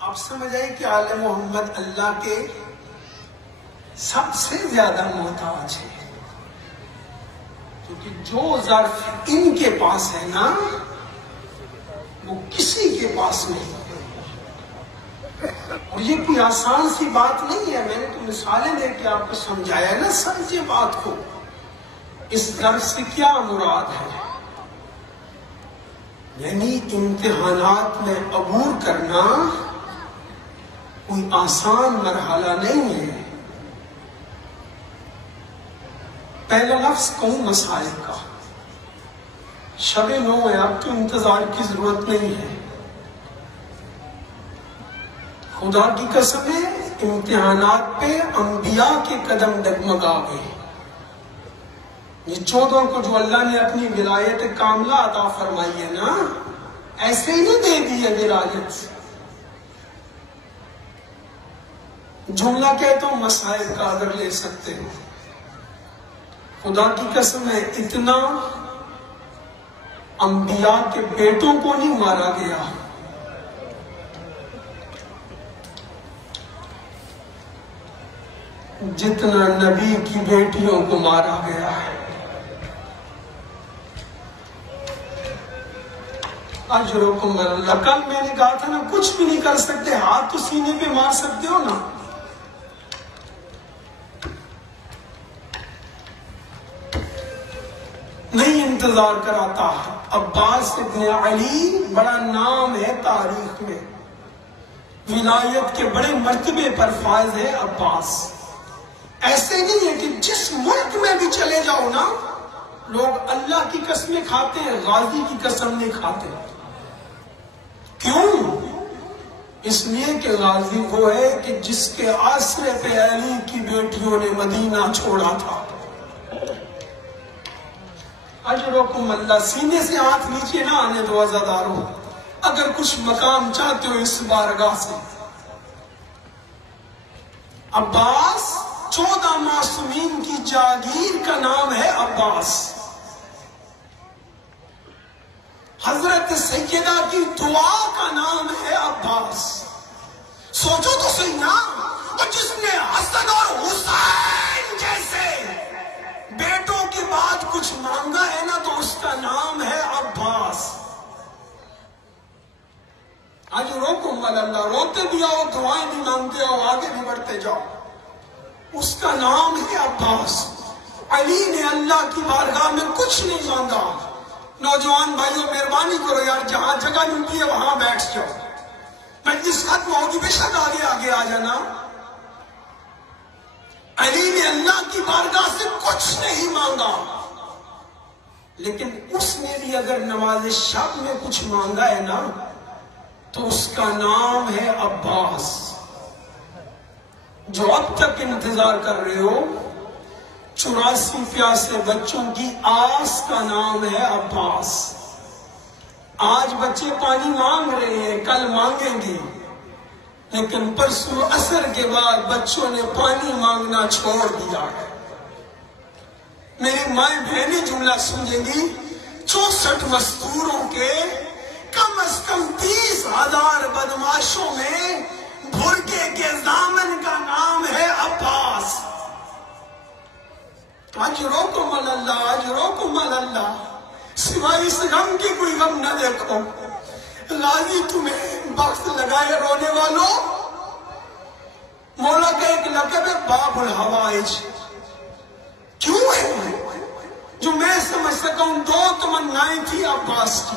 آپ سمجھ آئے کہ آل محمد اللہ کے سب سے زیادہ محتاج ہے. کیونکہ جو ظرف ان کے پاس ہے نا وہ کسی کے پاس نہیں. اور یہ کوئی آسان سی بات نہیں ہے. میں نے تو مثالیں دے کے آپ کو سمجھایا ہے نا. سمجھے بات کو. اس ظرف سے کیا مراد ہے؟ یعنی امتحانات میں عبور کرنا کوئی آسان مرحلہ نہیں ہے. پہلا لفظ کہوں مسائل کا. شب 9 ہے، اب تو انتظار کی ضرورت نہیں ہے. خدا کی قسم ہے امتحانات پہ انبیاء کے قدم ڈگمگا گئے. یہ 14 کو جو اللہ نے اپنی ولایت کاملہ عطا فرمائی ہے نا، ایسے ہی نہیں دے دی ہے ولایت. جملہ کہتا ہوں مسائل کا اگر لے سکتے ہیں. خدا کی قسم ہے اتنا انبیاء کے بیٹوں کو نہیں مارا گیا جتنا نبی کی بیٹیوں کو مارا گیا ہے. اجرکم اللہ. کل میں نے کہا تھا نا کچھ بھی نہیں کر سکتے، ہاتھ تو سینے پہ مار سکتے ہو نا. نہیں انتظار کراتا. عباس ابن علی بڑا نام ہے تاریخ میں، ولایت کے بڑے مرتبے پر فائز ہے عباس. ایسے نہیں ہے کہ جس ملک میں بھی چلے جاؤ نا لوگ اللہ کی قسمیں کھاتے ہیں، غازی کی قسم نہیں کھاتے. کیوں؟ اس لیے کہ غازی وہ ہے کہ جس کے آسرے پہ علی کی بیٹیوں نے مدینہ چھوڑا تھا. اجرکم اللہ. سینے سے ہاتھ نیچے نہ آنے دو عزادارو. اگر کچھ مقام چاہتے ہو اس بارگاہ سے. عباس 14 معصومین کی جاگیر کا نام ہے عباس. حضرت سیدہ کی دعا کا نام ہے عباس. سوچو تو صحیح نا، اور جس نے حسن اور حسین جیسے بیٹوں کے بعد کچھ مانگا ہے نا تو اس کا نام ہے عباس. آج روکم اللہ. روتے بھی آؤ، دعائیں بھی مانگتے آؤ، آگے بھی بڑھتے جاؤ. اس کا نام ہے عباس. علی نے اللہ کی بارگاہ میں کچھ نہیں مانگا. نوجوان بھائیوں مہربانی کرو یار، جہاں جگہ ملتی ہے وہاں بیٹھ جاؤ. مجلس ختم ہوگی بے شک آگے آ جانا. علی نے اللہ کی بارگاہ سے کچھ نہیں مانگا، لیکن اس نے بھی اگر نماز شب میں کچھ مانگا ہے نا تو اس کا نام ہے عباس. جو اب تک انتظار کر رہے ہو 84 پیاسے بچوں کی آس کا نام ہے عباس. آج بچے پانی مانگ رہے ہیں، کل مانگیں گے، لیکن پرسوں عصر کے بعد بچوں نے پانی مانگنا چھوڑ دیا ہے. میری مائیں بہنیں جملہ سمجھیں گی، 64 مزدوروں کے کم از کم 30,000 بدماشوں میں بھرکے کے دامن کا نام ہے عباس. اجرکم اللہ. اجرکم اللہ. سوائے اس غم کی کوئی غم نہ دیکھو. غازی تمہیں بخت لگائے رونے والوں. مولا کا ایک لقب ہے باب الحوائج. کیوں ہے؟ جو میں سمجھ سکا ہوں 2 تمنائیں تھی عباس کی.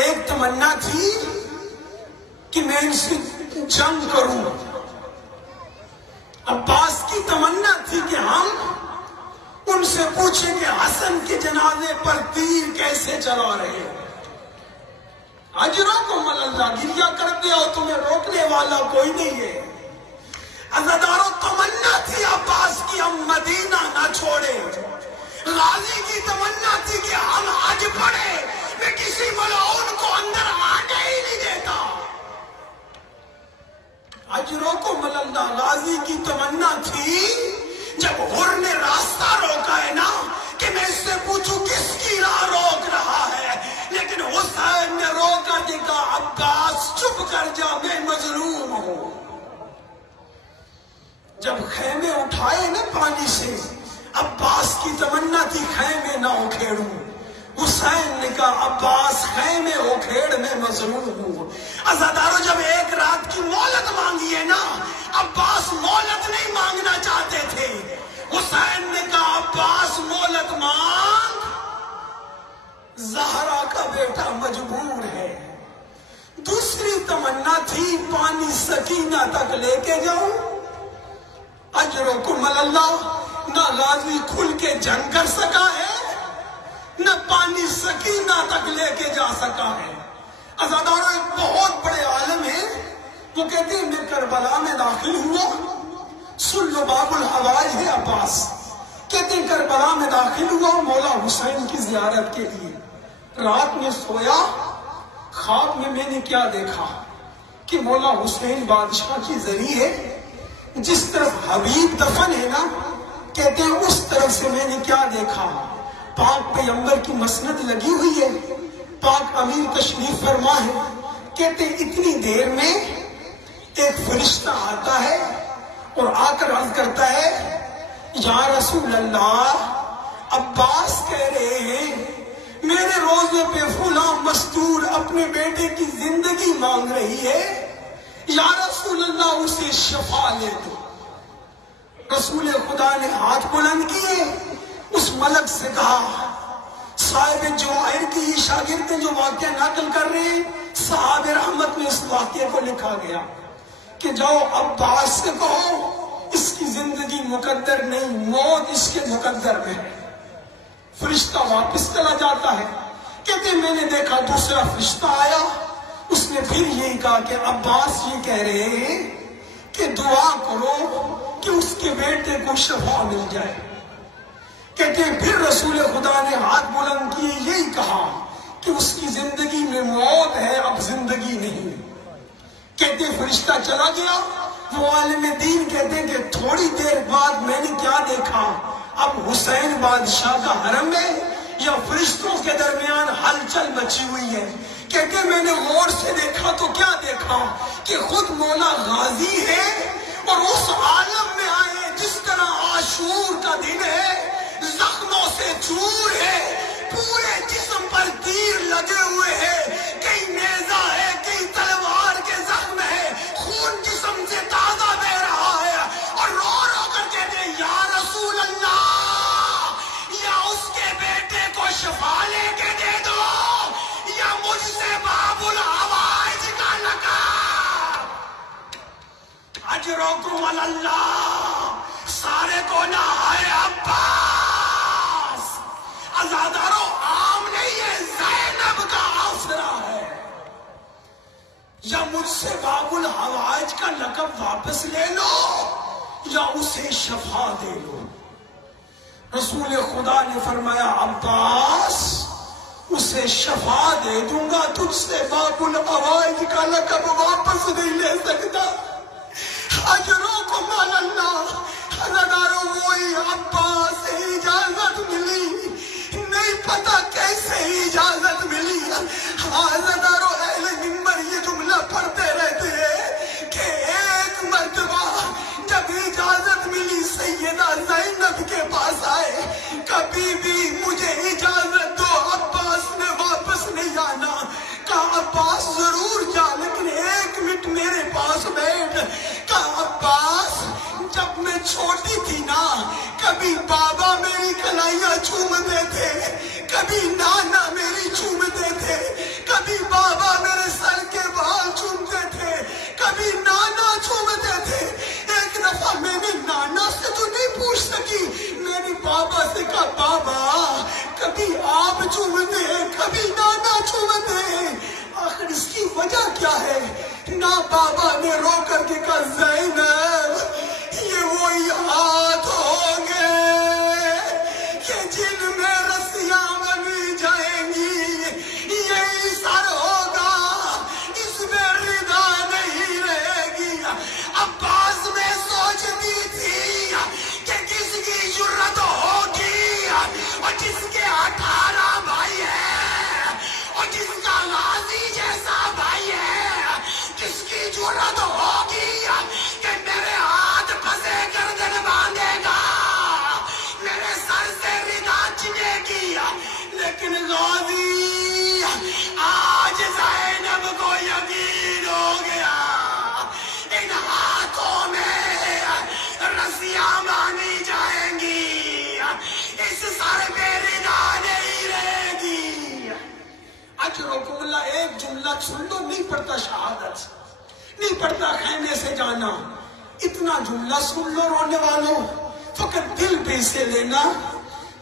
ایک تمنا تھی کہ میں ان سے جنگ کروں. عباس کی تمنا تھی کہ ہم ان سے پوچھیں کہ حسن کے جنازے پر تیر کیسے چلا رہے ہیں. اجرکم اللہ. گریا کرتے ہو، تمہیں روکنے والا کوئی نہیں ہے. عزادارو تمنا تھی عباس کی ہم مدینہ نہ چھوڑے. غازی کی تمنا تھی کہ ہم حج پڑھے، میں کسی ملعون کو اندر آنے ہی نہیں دیتا. اجرکم اللہ. غازی کی تمنا تھی جب حر نے راستہ روکا ہے نا کہ میں اس سے پوچھوں کس کی راہ روک رہا ہے، لیکن حسین نے روکا کہ کہا عباس چپ کر جا، میں مظلوم ہوں. جب خیمے اٹھائے نا پانی سے، عباس کی تمنا تھی خیمے نہ اکھیڑوں. حسین نے کہا عباس خیمے اکھیڑ میں مظلوم ہوں. عزادارو جب ایک رات کی مہلت مانگی ہے نا، عباس مہلت نہیں مانگنا چاہتے تھے. حسین نے کہا عباس مہلت مانگ، زہرا کا بیٹا مجبور ہے. دوسری تمنا تھی پانی سکینہ تک لے کے جاؤں. اجرکم اللہ. نہ غازی کھل کے جنگ کر سکا ہے، نہ پانی سکینہ تک لے کے جا سکا ہے. عزادارو ایک بہت بڑے عالم ہیں، وہ کہتے ہیں میں کربلا میں داخل ہوا. سن لو باب الحوائج ہے عباس. کہتے ہیں کربلا میں داخل ہوا مولا حسین کی زیارت کے لیے. رات میں سویا، خواب میں نے کیا دیکھا کہ مولا حسین بادشاہ کی زری ہے، جس طرف حبیب دفن ہے نا، کہتے ہیں اس طرف سے میں نے کیا دیکھا، پاک پیغمبر کی مسند لگی ہوئی ہے، پاک امیر تشریف فرما ہے. کہتے ہیں اتنی دیر میں ایک فرشتہ آتا ہے اور آ کر عرض کرتا ہے یا رسول اللہ، عباس کہہ رہے ہیں میرے روزے پہ فلاں مستور اپنے بیٹے کی زندگی مانگ رہی ہے، یا رسول اللہ اسے شفا لے دو. رسول خدا نے ہاتھ بلند کیے، اس ملک سے کہا، صاحب جواہر کی یہ شاگرد جو واقعہ نقل کر رہے ہیں، صحابہ رحمت میں اس واقعے کو لکھا گیا کہ جاؤ عباس سے کہو اس کی زندگی مقدر نہیں، موت اس کے مقدر میں ہے. فرشتہ واپس چلا جاتا ہے. کہتے ہیں میں نے دیکھا دوسرا فرشتہ آیا، اس نے پھر یہی کہا کہ عباس یہ کہہ رہے ہیں کہ دعا کرو کہ اس کے بیٹے کو شفا مل جائے. کہتے ہیں پھر رسول خدا نے ہاتھ بلند کیے، یہی کہا کہ اس کی زندگی میں موت ہے، اب زندگی نہیں. کہتے ہیں فرشتہ چلا گیا. وہ عالم دین کہتے ہیں کہ تھوڑی دیر بعد میں نے کیا دیکھا، اب حسین بادشاہ کا حرم میں یا فرشتوں کے درمیان ہلچل مچی ہوئی ہے. کہتے ہیں میں نے غور سے دیکھا تو کیا دیکھا کہ خود مولا غازی ہے اور اس عالم میں آئے جس طرح عاشور کا دن ہے، زخموں سے چور ہے، پورے جسم پر تیر لگے ہوئے ہیں، کئی نیزہ ہے، کئی تلوار کے زخم ہے، خون جسم سے تازہ بہ رہا ہے، اور رو رو کر کہتے ہیں یا رسول اللہ، یا اس کے بیٹے کو شفا لے کے دے دو، یا مجھ سے باب الحوائج کا لقب. اجرکم اللہ، سارے کو نہ آئے عباس. عزادارو عام نہیں ہے، زینب کا آسرا ہے. یا مجھ سے باب الحوائج کا لقب واپس لے لو یا اسے شفا دے لو. رسول خدا نے فرمایا عباس اسے شفا دے دوں گا، تجھ سے باب الحوائج کا لقب واپس نہیں لے سکتا. اجرکم اللہ. عزادارو وہی عباس سے اجازت ملی، نہیں پتا کیسے اجازت ملی. عزادارو اہل منبر یہ جملہ پڑھتے رہتے ہیں کہ ایک مرتبہ جب اجازت ملی سیدہ زینب کے پاس آئے، کبھی بھی مجھے اجازت دو، عباس نے واپس نہیں آنا. کہا عباس ضرور جا لیکن ایک منٹ میرے پاس بیٹھ. کہا عباس جب میں چھوٹی تھی نا، کبھی بابا میری کلائیاں چومتے تھے، کبھی نانا میری چومتے تھے، کبھی بابا میرے سر کے بال چومتے تھے، کبھی نانا چومتے تھے. ایک دفعہ میں نے نانا سے تو نہیں پوچھ سکی، میں نے بابا سے کہا بابا کبھی آپ چومتے ہیں کبھی نانا چومتے ہیں، آخر اس کی وجہ کیا ہے؟ نہ بابا نے رو کر کے کہا زینب یہ وہی ہاتھ ہوں گے کہ جن میں رسیاں بنی جائیں گی، یہی سر ہوگا، اس میں رضا نہیں رہے گی. عباس میں سوچتی تھی کہ کس کی جرت ہوگی اور جس کے 18 بھائی ہیں اور جس کا غازی جیسا بھائی ہے، کس کی جرت ہوگی کہ میرے ہاتھ پھنسے گردن باندھے گا، میرے سر سے ردا چنے گی. لیکن غازی آج زینب کو یقین ہو گیا ان ہاتھوں میں رسیاں باندھی جائیں گی، اس سر پہ ردا نہیں رہے گی. اجرکم اللہ. ایک جملہ سن لو، نہیں پڑھتا شہادت، نہیں پڑھتا خیمے سے جانا، اتنا جملہ سن لو رونے والوں، فقط دل پہ سے لینا.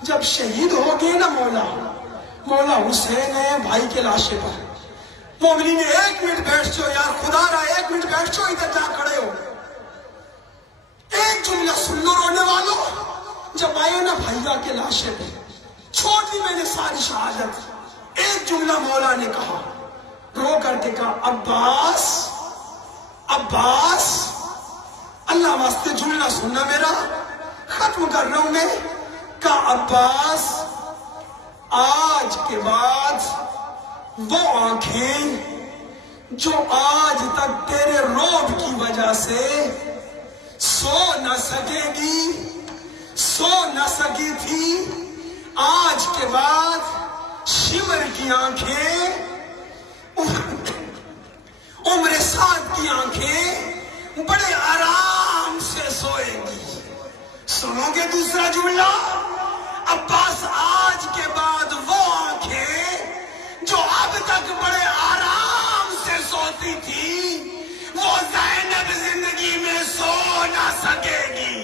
جب شہید ہو گئے نا مولا حسین ہے بھائی کے لاشے پر، مومنین نے 1 منٹ بیٹھ جاؤ یار، خدا رہا 1 منٹ بیٹھ جاؤ، ادھر جا کھڑے ہو. ایک جملہ سن لو رونے والوں. جب آئے نا بھیا کے لاشے پہ، چھوڑ دی میں نے ساری شہادت، ایک جملہ مولا نے کہا، رو کر کے کہا، عباس عباس، اللہ واسطے جملہ سننا میرا، ختم کر رہا ہوں میں، کہا عباس آج کے بعد وہ آنکھیں جو آج تک تیرے روب کی وجہ سے سو نہ سکے گی، سو نہ سکی تھی، آج کے بعد شمر کی آنکھیں، عمر سعد کی آنکھیں بڑے آرام سے سوئیں گی۔ سنو گے دوسرا جملہ؟ عباس آج کے بعد وہ آنکھیں جو اب تک بڑے آرام سے سوتی تھی، وہ زینب زندگی میں سو نہ سکے گی،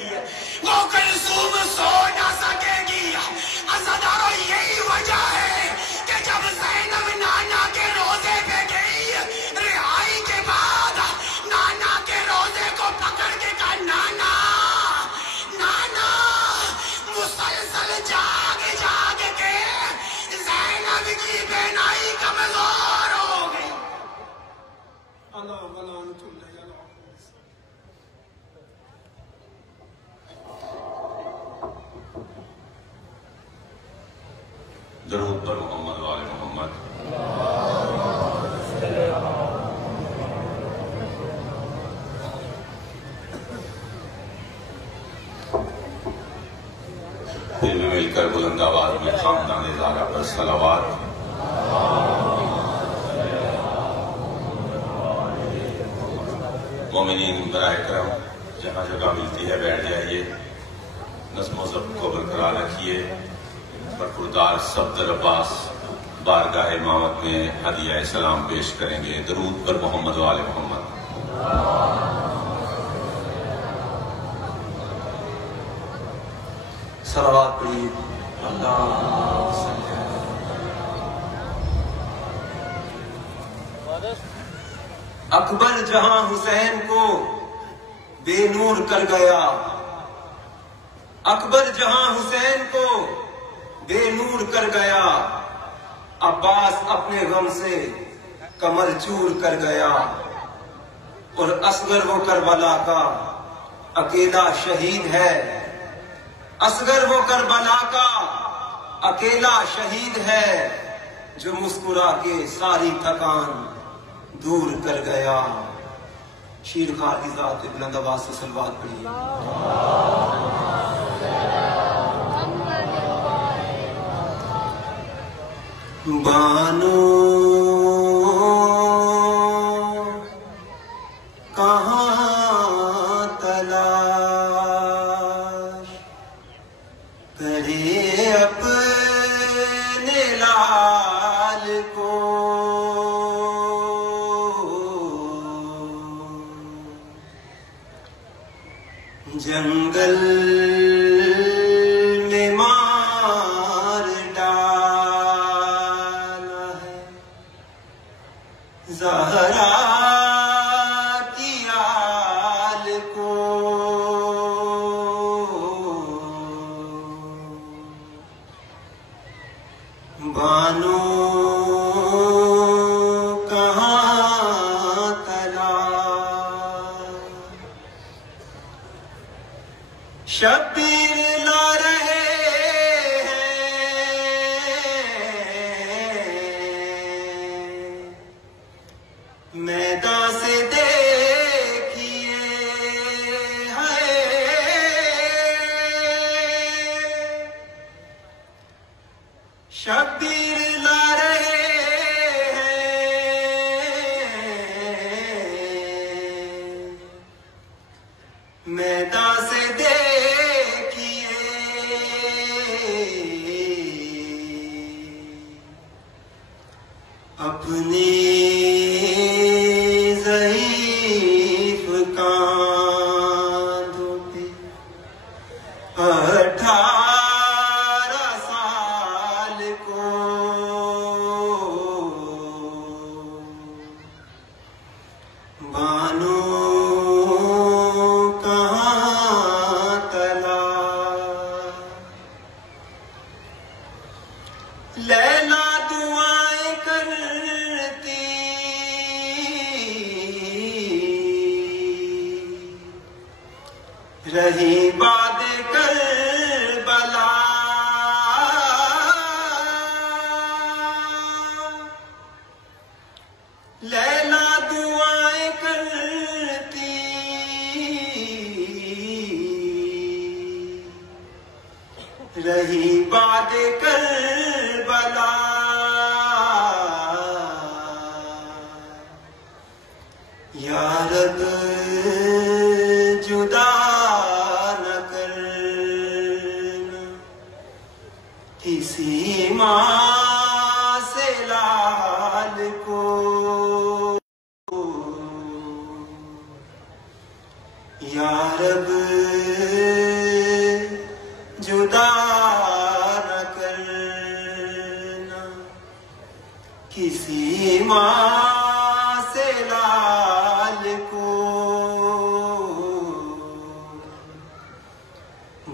وہ کلثوم سو نہ سکے گی۔ عزادارو یہی وجہ ہے کہ جب زینب نانا کے روزے پہ گئی، رہائی کے بعد نانا کے روزے کو پکڑ کے کہا، نانا نانا، مسلسل جاگ جاگ کے زینب کی بینائی کمزور ہو گئی۔ اللہ غلانت اللہ علیہ۔ درود پر محمد و آل محمد۔ پھر بھی مل کر بلند آواز میں خاندان زہرا پر صلوات۔ مومنین براہ کرم جہاں جگہ ملتی ہے بیٹھ جائیے، نظم و ضبط کو برقرار رکھیے۔ برخوردار صفدر عباس بارگاہ امامت میں ہدیہ سلام پیش کریں گے۔ درود پر محمد و آل محمد۔ صلوات پڑھیے۔ اللہ اکبر جہاں حسین کو بے نور کر گیا، اکبر جہاں حسین کو بے نور کر گیا، عباس اپنے غم سے کمر چور کر گیا، اور اصغر وہ کربلا کا اکیلا شہید ہے، اصغر وہ کربلا کا اکیلا شہید ہے، جو مسکرا کے ساری تھکان دور کر گیا۔ شیر خار کی ذات بلند آواز سے صلوات پڑھیے۔ بانو کہاں تلاش کرے اپنے لال کو، جنگل میں مار ڈالا ہے زہرا کی آل کو، بانو کہاں تلاش، شبیر لا رہے ہیں میدان سے دیکھیے، ہے شبیر لا رہے ہیں میدان سے اپنے ضعیف کاندھوں پہ 18 سال کو بانو کہاں تلاش، رہی باد کربلا لیلا دعائیں کرتی رہی باد کربلا یا رب جدا نہ کرنا کسی ماں سے لال کو یا رب جدا نہ کرنا کسی ماں سے لال کو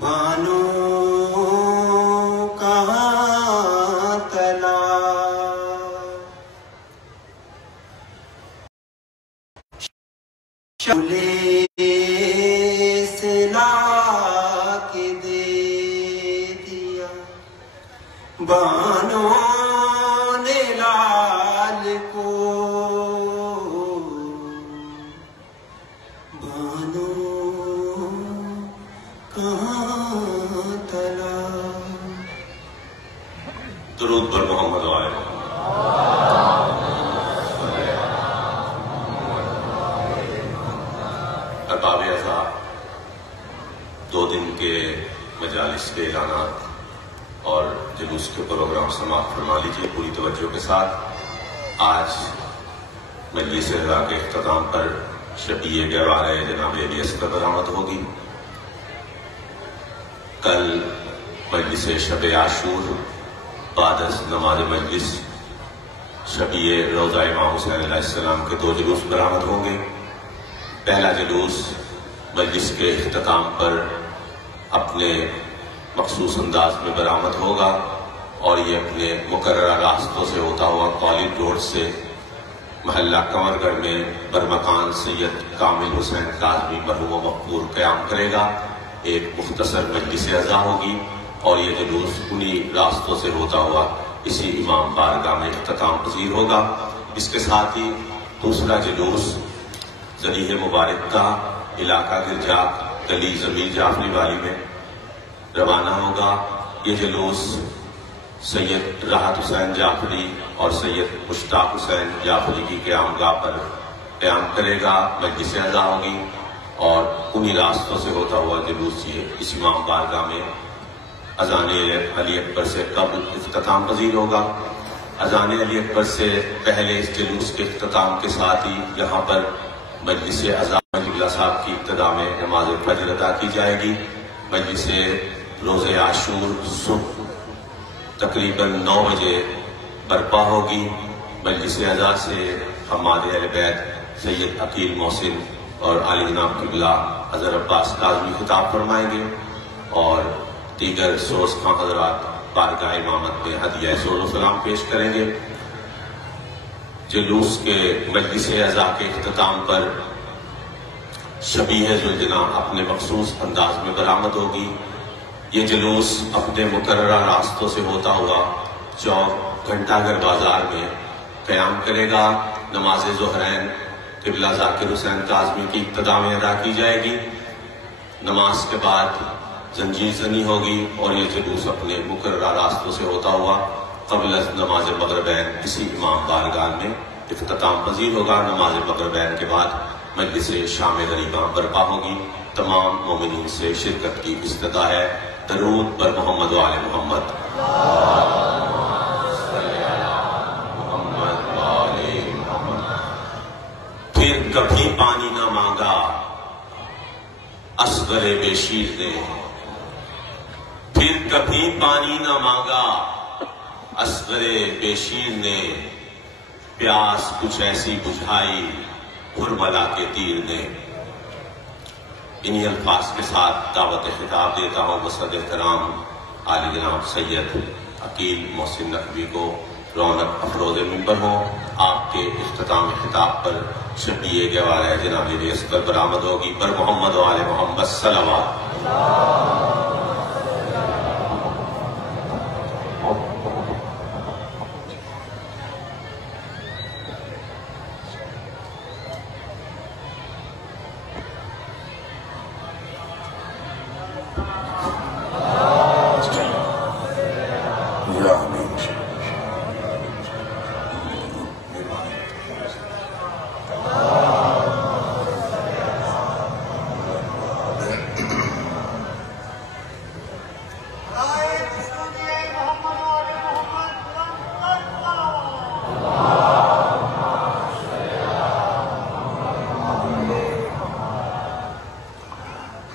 بانو کہاں تلا شعلے سے لا کے دے دیا بانو نے لال کو بانو کہاں تلا درود پر محمد آئے احباب اعزاز، 2 دن کے مجالس کے اعلانات اور جلوس کے پروگرام سماعت فرما لیجیے پوری توجہ کے ساتھ۔ آج مجلس رضا کے اختتام پر شفیع گہوارہ جناب علی اصغر برآمد ہوگی۔ کل مجلس شب عاشور بعد از نماز مجلس شفیع روضہ امام حسین علیہ السلام کے 2 جلوس برآمد ہوں گے۔ پہلا جلوس مجلس کے اختتام پر اپنے مخصوص انداز میں برآمد ہوگا اور یہ اپنے مقررہ راستوں سے ہوتا ہوا کالج روڈ سے محلہ کنور گڑھ میں برمکان سید کامل حسین کاظمی مرحوم و مقبول قیام کرے گا۔ ایک مختصر مجلس عزا ہوگی اور یہ جلوس انہی راستوں سے ہوتا ہوا اسی امام بارگاہ میں اختتام پذیر ہوگا۔ اس کے ساتھ ہی دوسرا جلوس ذریح مبارک کا علاقہ گرجا گلی زمین جعفری والی میں روانہ ہوگا۔ یہ جلوس سید راحت حسین جعفری اور سید مشتاق حسین جعفری کی قیام گاہ پر قیام کرے گا، مجلس عزا ہوگی اور انہی راستوں سے ہوتا ہوا جلوس یہ اس امام بارگاہ میں اذان علی اکبر سے قبل اختتام پذیر ہوگا۔ اذان علی اکبر سے پہلے اس جلوس کے اختتام کے ساتھ ہی یہاں پر مجلس عزا اللہ صاحب کی ابتدا میں نماز فجر ادا کی جائے گی۔ مجلس روز عاشور صبح تقریباً 9 بجے برپا ہوگی۔ مجلس عزا سے حماد اہل بیت سید عقیل محسن اور عالی جناب قبلہ اظہر عباس کاظمی خطاب فرمائیں گے اور دیگر سوز خاں حضرات بارگاہ امامت میں ہدیہ سوز و سلام پیش کریں گے۔ جلوس کے مجلس عزا کے اختتام پر شبیہ ذوالجناح اپنے مخصوص انداز میں برآمد ہوگی۔ یہ جلوس اپنے مقررہ راستوں سے ہوتا ہوا چوک گھنٹہ گھر بازار میں قیام کرے گا۔ نماز ظہرین قبلہ ذاکر حسین کاظمی کی ابتدا میں ادا کی جائے گی۔ نماز کے بعد زنجیر زنی ہوگی اور یہ جلوس اپنے مقررہ راستوں سے ہوتا ہوا قبل از نماز مغربین اسی امام بارگاہ میں اختتام پذیر ہوگا۔ نماز مغربین کے بعد مجلس شام غریباں برپا ہوگی۔ تمام مومنین سے شرکت کی استدعا ہے۔ درود پر محمد و آل محمد۔ پھر کبھی پانی نہ مانگا اصغر بے شیر نے، پھر کبھی پانی نہ مانگا اصغر بے شیر نے، پیاس کچھ ایسی بجھائی ہرملا کے تیر نے۔ انہی الفاظ کے ساتھ دعوت خطاب دیتا ہوں مصدر احترام عالی جناب سید عقیل محسن نقوی کو۔ رونق افروز منبر ہو۔ آپ کے اختتام خطاب پر شبیہ کے والے جناب ریس پر برآمد ہوگی پر محمد و آل محمد صلوات.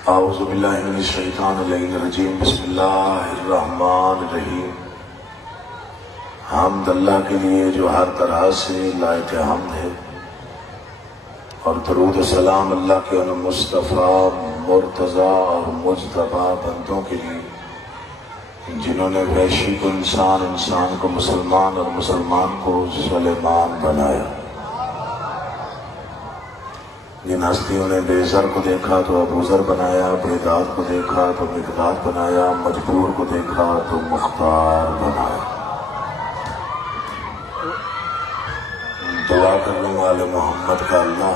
اعوذ باللہ من الشیطان الرجیم. بسم اللہ الرحمن الرحیم. حمد اللہ کے لیے جو ہر طرح سے لائق حمد ہے، اور درود و سلام اللہ کے ان مصطفیٰ مرتضیٰ اور مجتبیٰ بندوں کے لیے جنہوں نے وحشی کو انسان، انسان کو مسلمان اور مسلمان کو سلیمان بنایا. جن ہستیوں نے بے زر کو دیکھا تو ابو ذر بنایا، بے داد کو دیکھا تو مقداد بنایا، مجبور کو دیکھا تو مختار بنایا. دعا کر لوں آل محمد کا اللہ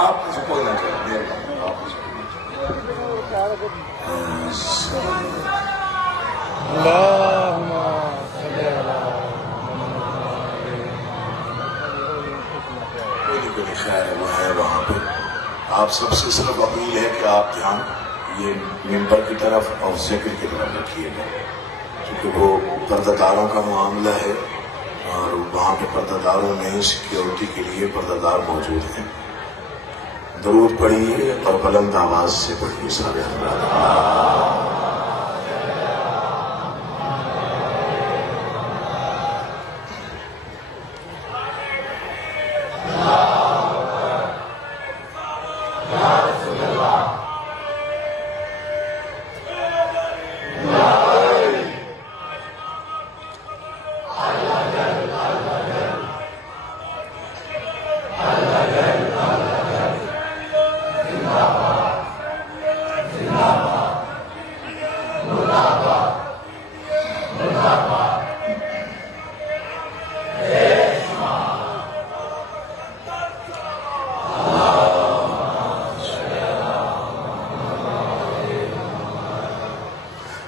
آپ مجھے کوئی نہ کرے. کوئی خیر ہے، وہ ہے وہاں پہ. آپ سب سے صرف اپیل ہے کہ آپ دھیان یہ ممبر کی طرف اور ذکر کی طرف رکھیے گا، کیونکہ وہ پردہ داروں کا معاملہ ہے اور وہاں پہ پردہ داروں میں سیکیورٹی کے لیے پردہ دار موجود ہیں. درود پڑھیے اور بلند آواز سے پڑھیے سارے حضرات.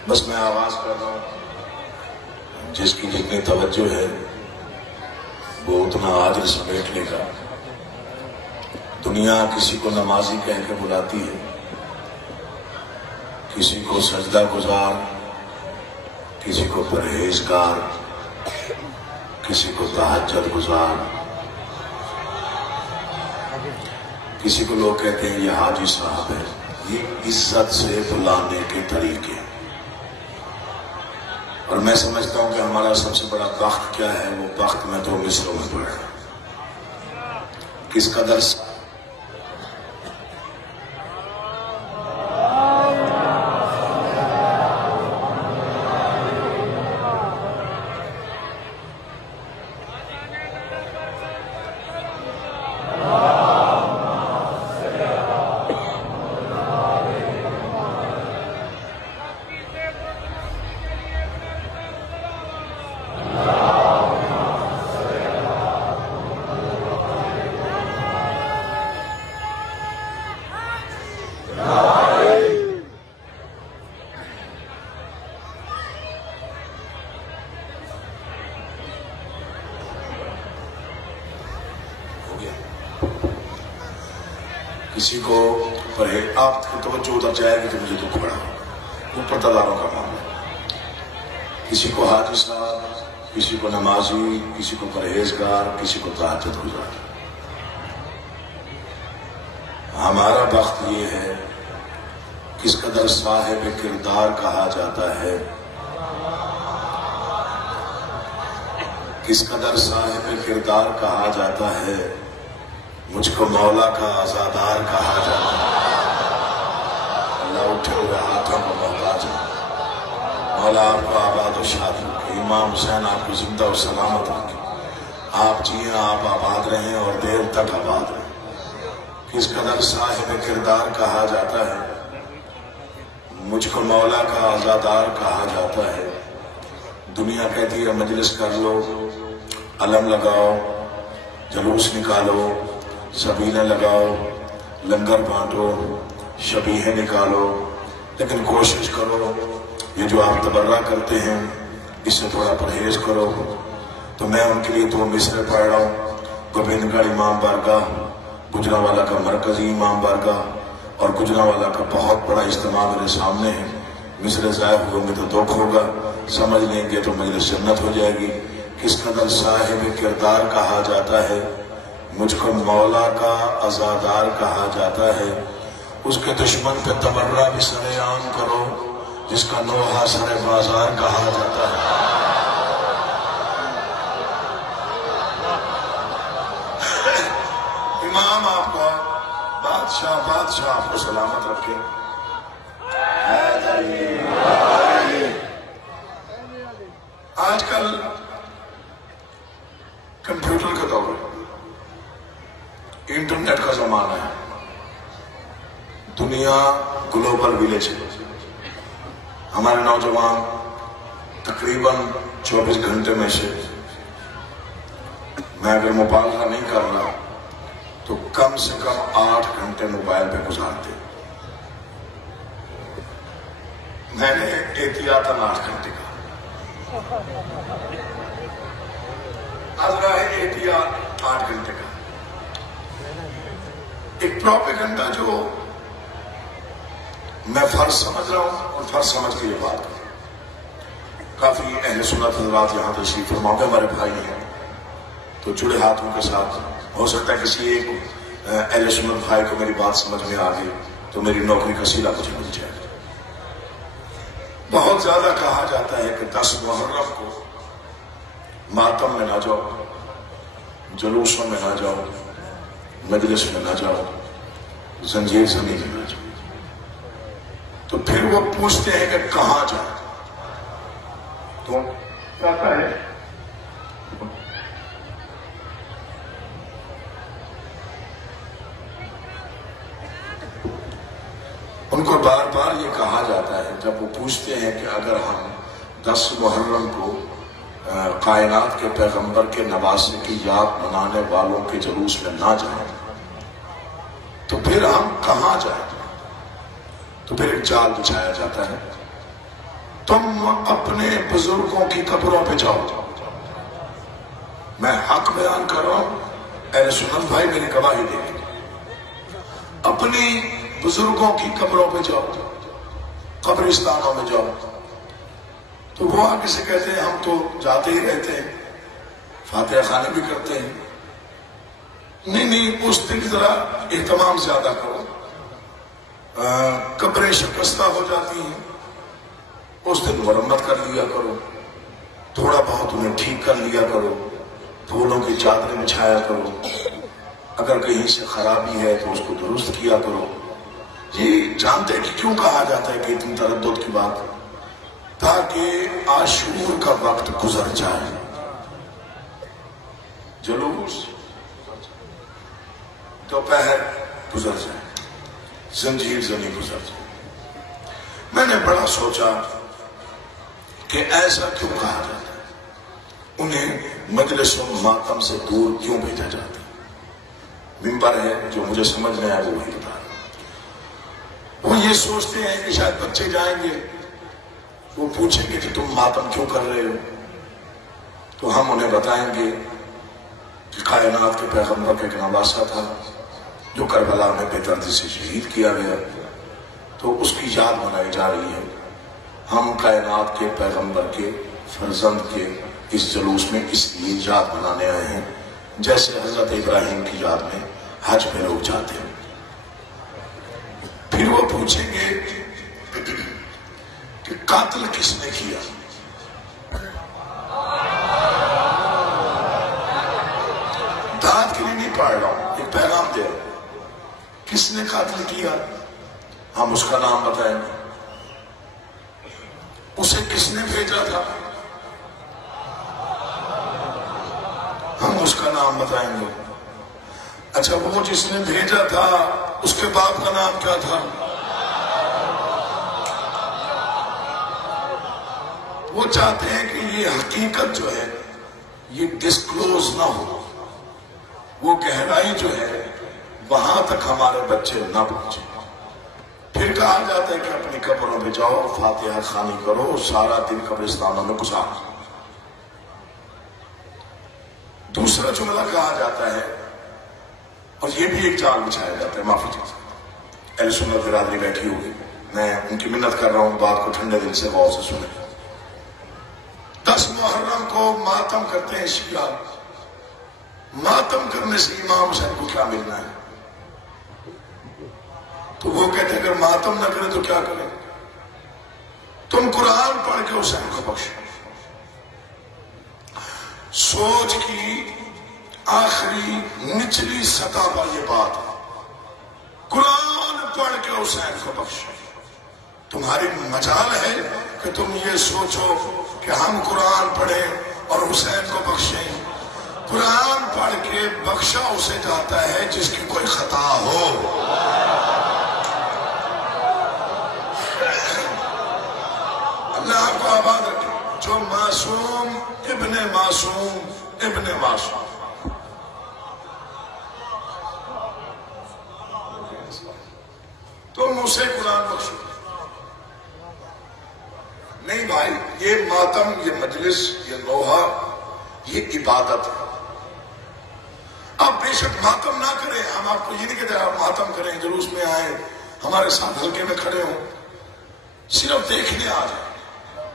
بس میں آواز کر رہا ہوں، جس کی جتنی توجہ ہے وہ اتنا عاجز سمیٹ لے گا. دنیا کسی کو نمازی کہہ کے بلاتی ہے، کسی کو سجدہ گزار، کسی کو پرہیزگار، کسی کو تہجد گزار، کسی کو لوگ کہتے ہیں یہ حاجی صاحب ہے. یہ عزت سے بلانے کے طریقے. اور میں سمجھتا ہوں کہ ہمارا سب سے بڑا بخت کیا ہے، وہ بخت میں دو مصروں میں پڑھا. کس قدر کسی کو آپ کی توجہ ادھر جائے گی تو مجھے دکھ پڑا. وہ پردہ داروں کا معاملہ ہے. کسی کو حاجی صاحب، کسی کو نمازی، کسی کو پرہیزگار، کسی کو تہجد گزار. ہمارا بخت یہ ہے، کس قدر صاحب کردار کہا جاتا ہے، کس قدر صاحب کردار کہا جاتا ہے. مجھ کو مولا کا عزادار کہا جاتا ہے. اللہ اٹھے ہوئے ہاتھوں کو محتاج مولا آپ کو آباد و شاد رکھے، امام حسین آپ کو زندہ و سلامت رکھے، آپ جیئیں، آپ آباد رہیں اور دیر تک آباد رہیں۔ کس قدر صاحب کردار کہا جاتا ہے، مجھ کو مولا کا عزادار کہا جاتا ہے۔ دنیا کہتی ہے مجلس کر لو، علم لگاؤ، جلوس نکالو، سبیلیں لگاؤ، لنگر بانٹو، شبیہیں نکالو، لیکن کوشش کرو یہ جو آپ تبرہ کرتے ہیں اس سے تھوڑا پرہیز کرو۔ تو میں ان کے لیے تو مصرع پڑھ رہا ہوں، گوبند گڑھ امام بارگاہ، گجرانوالہ کا مرکزی امام بارگاہ اور گجرانوالہ کا بہت بڑا اجتماع میرے سامنے ہے۔ مصرع ضائع ہوں گے تو دکھ ہوگا، سمجھ لیں گے تو مجلس جنت ہو جائے گی۔ کس قدر صاحب کردار کہا جاتا ہے، مجھ کو مولا کا عزادار کہا جاتا ہے۔ اس کے دشمن پہ تبرہ بھی سر عام کرو، جس کا نوحہ سر بازار کہا جاتا ہے۔ امام آپ کو بادشاہ آپ کو سلامت رکھے۔ آج کل کمپیوٹر کا دور ہے، انٹرنیٹ کا زمانہ ہے، دنیا گلوبل ویلیج ہے۔ ہمارے نوجوان تقریباً 24 گھنٹے میں سے میں اگر مبالغہ نہیں کر رہا تو کم سے کم 8 گھنٹے موبائل پہ گزارتے۔ میں نے احتیاطاً 8 گھنٹے کا ازرا ہے، احتیاط 8 گھنٹے کا۔ ایک پروپیگنڈا جو میں فرض سمجھ رہا ہوں اور فرض سمجھ کے یہ بات کروں۔ کافی اہل سنت حضرات یہاں تشریف فرما کے ہمارے بھائی ہیں، تو جڑے ہاتھوں کے ساتھ ہو سکتا ہے کسی ایک اہل سنت بھائی کو میری بات سمجھ میں آ گئی تو میری نوکری کا صلہ مجھے مل جائے۔ بہت زیادہ کہا جاتا ہے کہ 10 محرم کو ماتم میں نہ جاؤ، جلوسوں میں نہ جاؤ، مجلس میں نہ جاؤ، زنجیر زنی میں نہ جاؤ۔ تو پھر وہ پوچھتے ہیں کہ کہاں جائیں؟ تو کہتا ہے ان کو بار بار یہ کہا جاتا ہے جب وہ پوچھتے ہیں کہ اگر ہم 10 محرم کو کائنات کے پیغمبر کے نواسے کی یاد منانے والوں کے جلوس میں نہ جائیں تو پھر ہم کہاں جائیں؟ تو پھر ایک جال بچھایا جاتا ہے، تم اپنے بزرگوں کی قبروں پہ جاؤ۔ میں حق بیان کر رہا ہوں، اہل سنت بھائی میری گواہی دیں گے۔ اپنی بزرگوں کی قبروں پہ جاؤ، قبرستانوں میں جاؤ۔ تو وہ آگے سے کہتے ہیں ہم تو جاتے ہی رہتے ہیں، فاتحہ خانے بھی کرتے ہیں۔ نہیں، اس دن ذرا اہتمام زیادہ کرو، قبریں شکستہ ہو جاتی ہیں، اس دن مرمت کر لیا کرو، تھوڑا بہت انہیں ٹھیک کر لیا کرو، پھولوں کی چادریں بچھایا کرو، اگر کہیں سے خرابی ہے تو اس کو درست کیا کرو۔ یہ جانتے کہ کیوں کہا جاتا ہے کہ اتنی تردد کی بات؟ تاکہ عاشور کا وقت گزر جائے، جلوس دوپہر گزر جائے، زنجیر زنی گزر جائے۔ میں نے بڑا سوچا کہ ایسا کیوں کہا جاتا ہے، انہیں مجلس و ماتم سے دور کیوں بھیجا جاتا ہے؟ ممبر ہے جو مجھے سمجھ میں آئے وہ وہی بتا رہا۔ وہ یہ سوچتے ہیں کہ شاید بچے جائیں گے، وہ پوچھیں گے کہ تم ماتم کیوں کر رہے ہو، تو ہم انہیں بتائیں گے کہ کائنات کے پیغمبر کا ایک نواسہ تھا جو کربلا میں بے دردی سے شہید کیا گیا، تو اس کی یاد منائی جا رہی ہے۔ ہم کائنات کے پیغمبر کے فرزند کے اس جلوس میں اس لیے یاد منانے آئے ہیں، جیسے حضرت ابراہیم کی یاد میں حج میں لوگ جاتے ہیں۔ پھر وہ پوچھیں گے کہ قاتل کس نے کیا؟ داد کے لیے نہیں پڑھ رہا ہوں، ایک پیغام دے رہا ہوں۔ کس نے قاتل کیا؟ ہم اس کا نام بتائیں گے۔ اسے کس نے بھیجا تھا؟ ہم اس کا نام بتائیں گے. اچھا، وہ جس نے بھیجا تھا اس کے باپ کا نام کیا تھا؟ وہ چاہتے ہیں کہ یہ حقیقت جو ہے یہ ڈسکلوز نہ ہو، وہ گہرائی جو ہے وہاں تک ہمارے بچے نہ پہنچے. پھر کہا جاتا ہے کہ اپنی قبروں پہ جاؤ، فاتحہ خوانی کرو، سارا دن قبرستانوں میں گزارو. دوسرا جملہ کہا جاتا ہے، اور یہ بھی ایک جال بچھایا جاتا ہے، معافی چاہتا ہوں، اہل سنت برادری بیٹھی ہوگی، میں ان کی منت کر رہا ہوں، بات کو ٹھنڈے دل سے غور سے سنیں. 10 محرم کو ماتم کرتے ہیں شیعہ. ماتم کرنے سے امام حسین کو کیا ملنا ہے؟ تو وہ کہتے ہیں اگر ماتم نہ کریں تو کیا کریں؟ تم قرآن پڑھ کے حسین کو بخشو. سوچ کی آخری نچلی سطح پر یہ بات ہے، قرآن پڑھ کے حسین کو بخشو. تمہاری مجال ہے کہ تم یہ سوچو کہ ہم قرآن پڑھیں اور حسین کو بخشیں. قرآن پڑھ کے بخشا اسے جاتا ہے جس کی کوئی خطا ہو. اللہ آپ کو آباد رکھے. جو معصوم ابن معصوم ابن معصوم. تم اسے قرآن بخشو. نہیں بھائی، یہ ماتم، یہ مجلس، یہ لوہا، یہ عبادت ہے. آپ بے شک ماتم نہ کریں، ہم آپ کو یہ نہیں کہتے آپ ماتم کریں، جلوس میں آئیں، ہمارے ساتھ ہلکے میں کھڑے ہوں، صرف دیکھنے آ جائیں،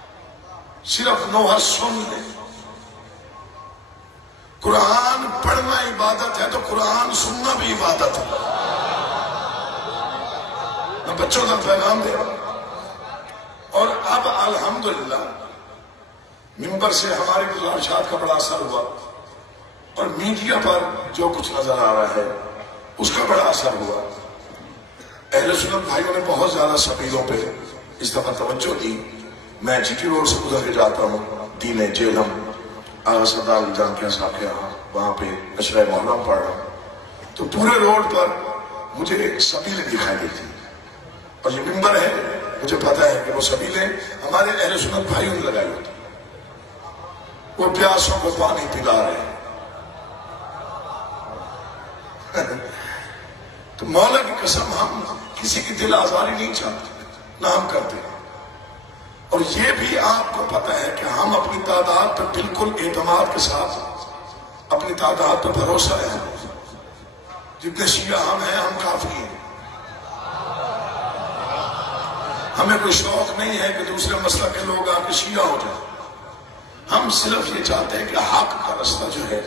صرف لوہا سن لیں. قرآن پڑھنا عبادت ہے تو قرآن سننا بھی عبادت ہے. میں بچوں کا پیغام دے رہا ہوں. اور اب الحمدللہ منبر سے ہماری گزارشات کا بڑا اثر ہوا، اور میڈیا پر جو کچھ نظر آ رہا ہے اس کا بڑا اثر ہوا. اہل سنت بھائیوں نے بہت زیادہ سبیلوں پہ اس دفعہ توجہ دی. میں جی ٹی روڈ سے گزر کے جاتا ہوں، دین جیلم آغا سردار جان کیا صاحب کے یہاں، وہاں پہ عشرہ محرم پڑھ رہا ہوں، تو پورے روڈ پر مجھے سبیلیں دکھائی دیتی. اور یہ منبر ہے، مجھے پتا ہے کہ وہ سبیلیں ہمارے اہل سنت بھائیوں نے لگائی ہوتی. وہ پیاسوں کو پانی پلا رہے ہیں. تو مولا کی قسم ہم کسی کی دل آزاری نہیں چاہتے، نہ ہم کرتے. اور یہ بھی آپ کو پتا ہے کہ ہم اپنی تعداد پر بالکل اعتماد کے ساتھ اپنی تعداد پر بھروسہ ہے. جتنے شیعہ ہم ہیں ہم کافی ہیں. ہمیں کوئی شوق نہیں ہے کہ دوسرے مسلک کے لوگ آ کے شیعہ ہو جائیں. ہم صرف یہ چاہتے ہیں کہ حق کا رستہ جو ہے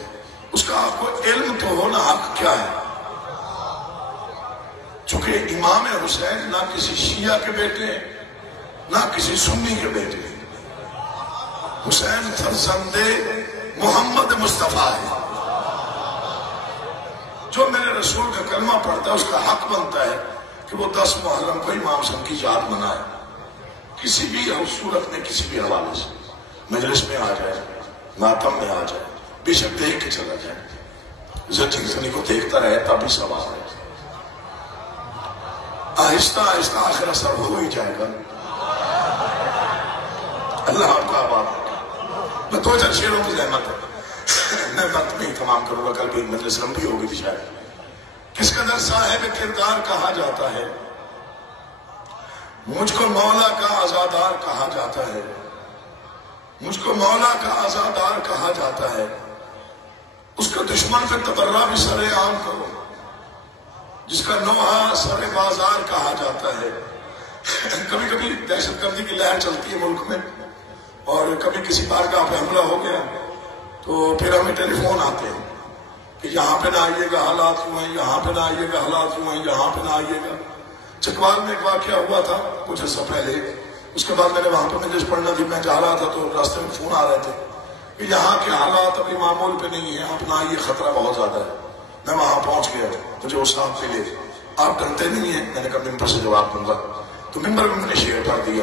اس کا آپ کو علم تو ہو، نہ حق کیا ہے. چونکہ امام حسین نہ کسی شیعہ کے بیٹے ہیں نہ کسی سنی کے بیٹے ہیں. حسین فرزند محمد مصطفیٰ ہے. جو میرے رسول کا کلمہ پڑھتا ہے اس کا حق بنتا ہے کہ وہ 10 محرم کو امام صاحب کی یاد منائے، کسی بھی صورت میں، کسی بھی حوالے سے. مجلس میں آ جائے، ماتم میں آ جائے، بے شک دیکھ کے چلا جائے. زچنی کو دیکھتا رہے تب بھی سوال ہے. آہستہ آہستہ آخر اثر ہو ہی جائے گا. اللہ آپ کا آباد. میں 2-4 شعروں کی زحمت ہے، میں وقت میں ہی تمام کروں گا، کل بھی مجلس لمبی ہوگی تھی شاید. کس قدر صاحب کردار کہا جاتا ہے، مجھ کو مولا کا عزادار کہا جاتا ہے، مجھ کو مولا کا عزادار کہا جاتا ہے. اس کا دشمن پہ تبرہ بھی سر عام کرو، جس کا نوحہ سر بازار کہا جاتا ہے. کبھی کبھی دہشت گردی کی لہر چلتی ہے ملک میں، اور کبھی کسی بارگاہ پہ حملہ ہو گیا تو پھر ہمیں ٹیلی فون آتے ہیں کہ یہاں پہ نہ آئیے گا، حالات یوں ہیں، یہاں پہ نہ آئیے گا، حالات یوں ہیں، یہاں پہ نہ آئیے گا. چکوال میں ایک واقعہ ہوا تھا کچھ عرصہ پہلے. اس کے بعد میں نے وہاں پہ مجلس پڑھنا تھی، میں جا رہا تھا تو راستے میں فون آ رہے تھے کہ یہاں کے حالات ابھی معمول پہ نہیں ہیں، آپ نہ آئیے، خطرہ بہت زیادہ ہے. میں وہاں پہنچ گیا، مجھے وہ صاحب ملے. آپ ڈرتے نہیں ہیں؟ میں نے کہا ممبر سے جواب دوں گا. تو ممبر میں نے شعر پڑھ دیا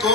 2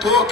2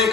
1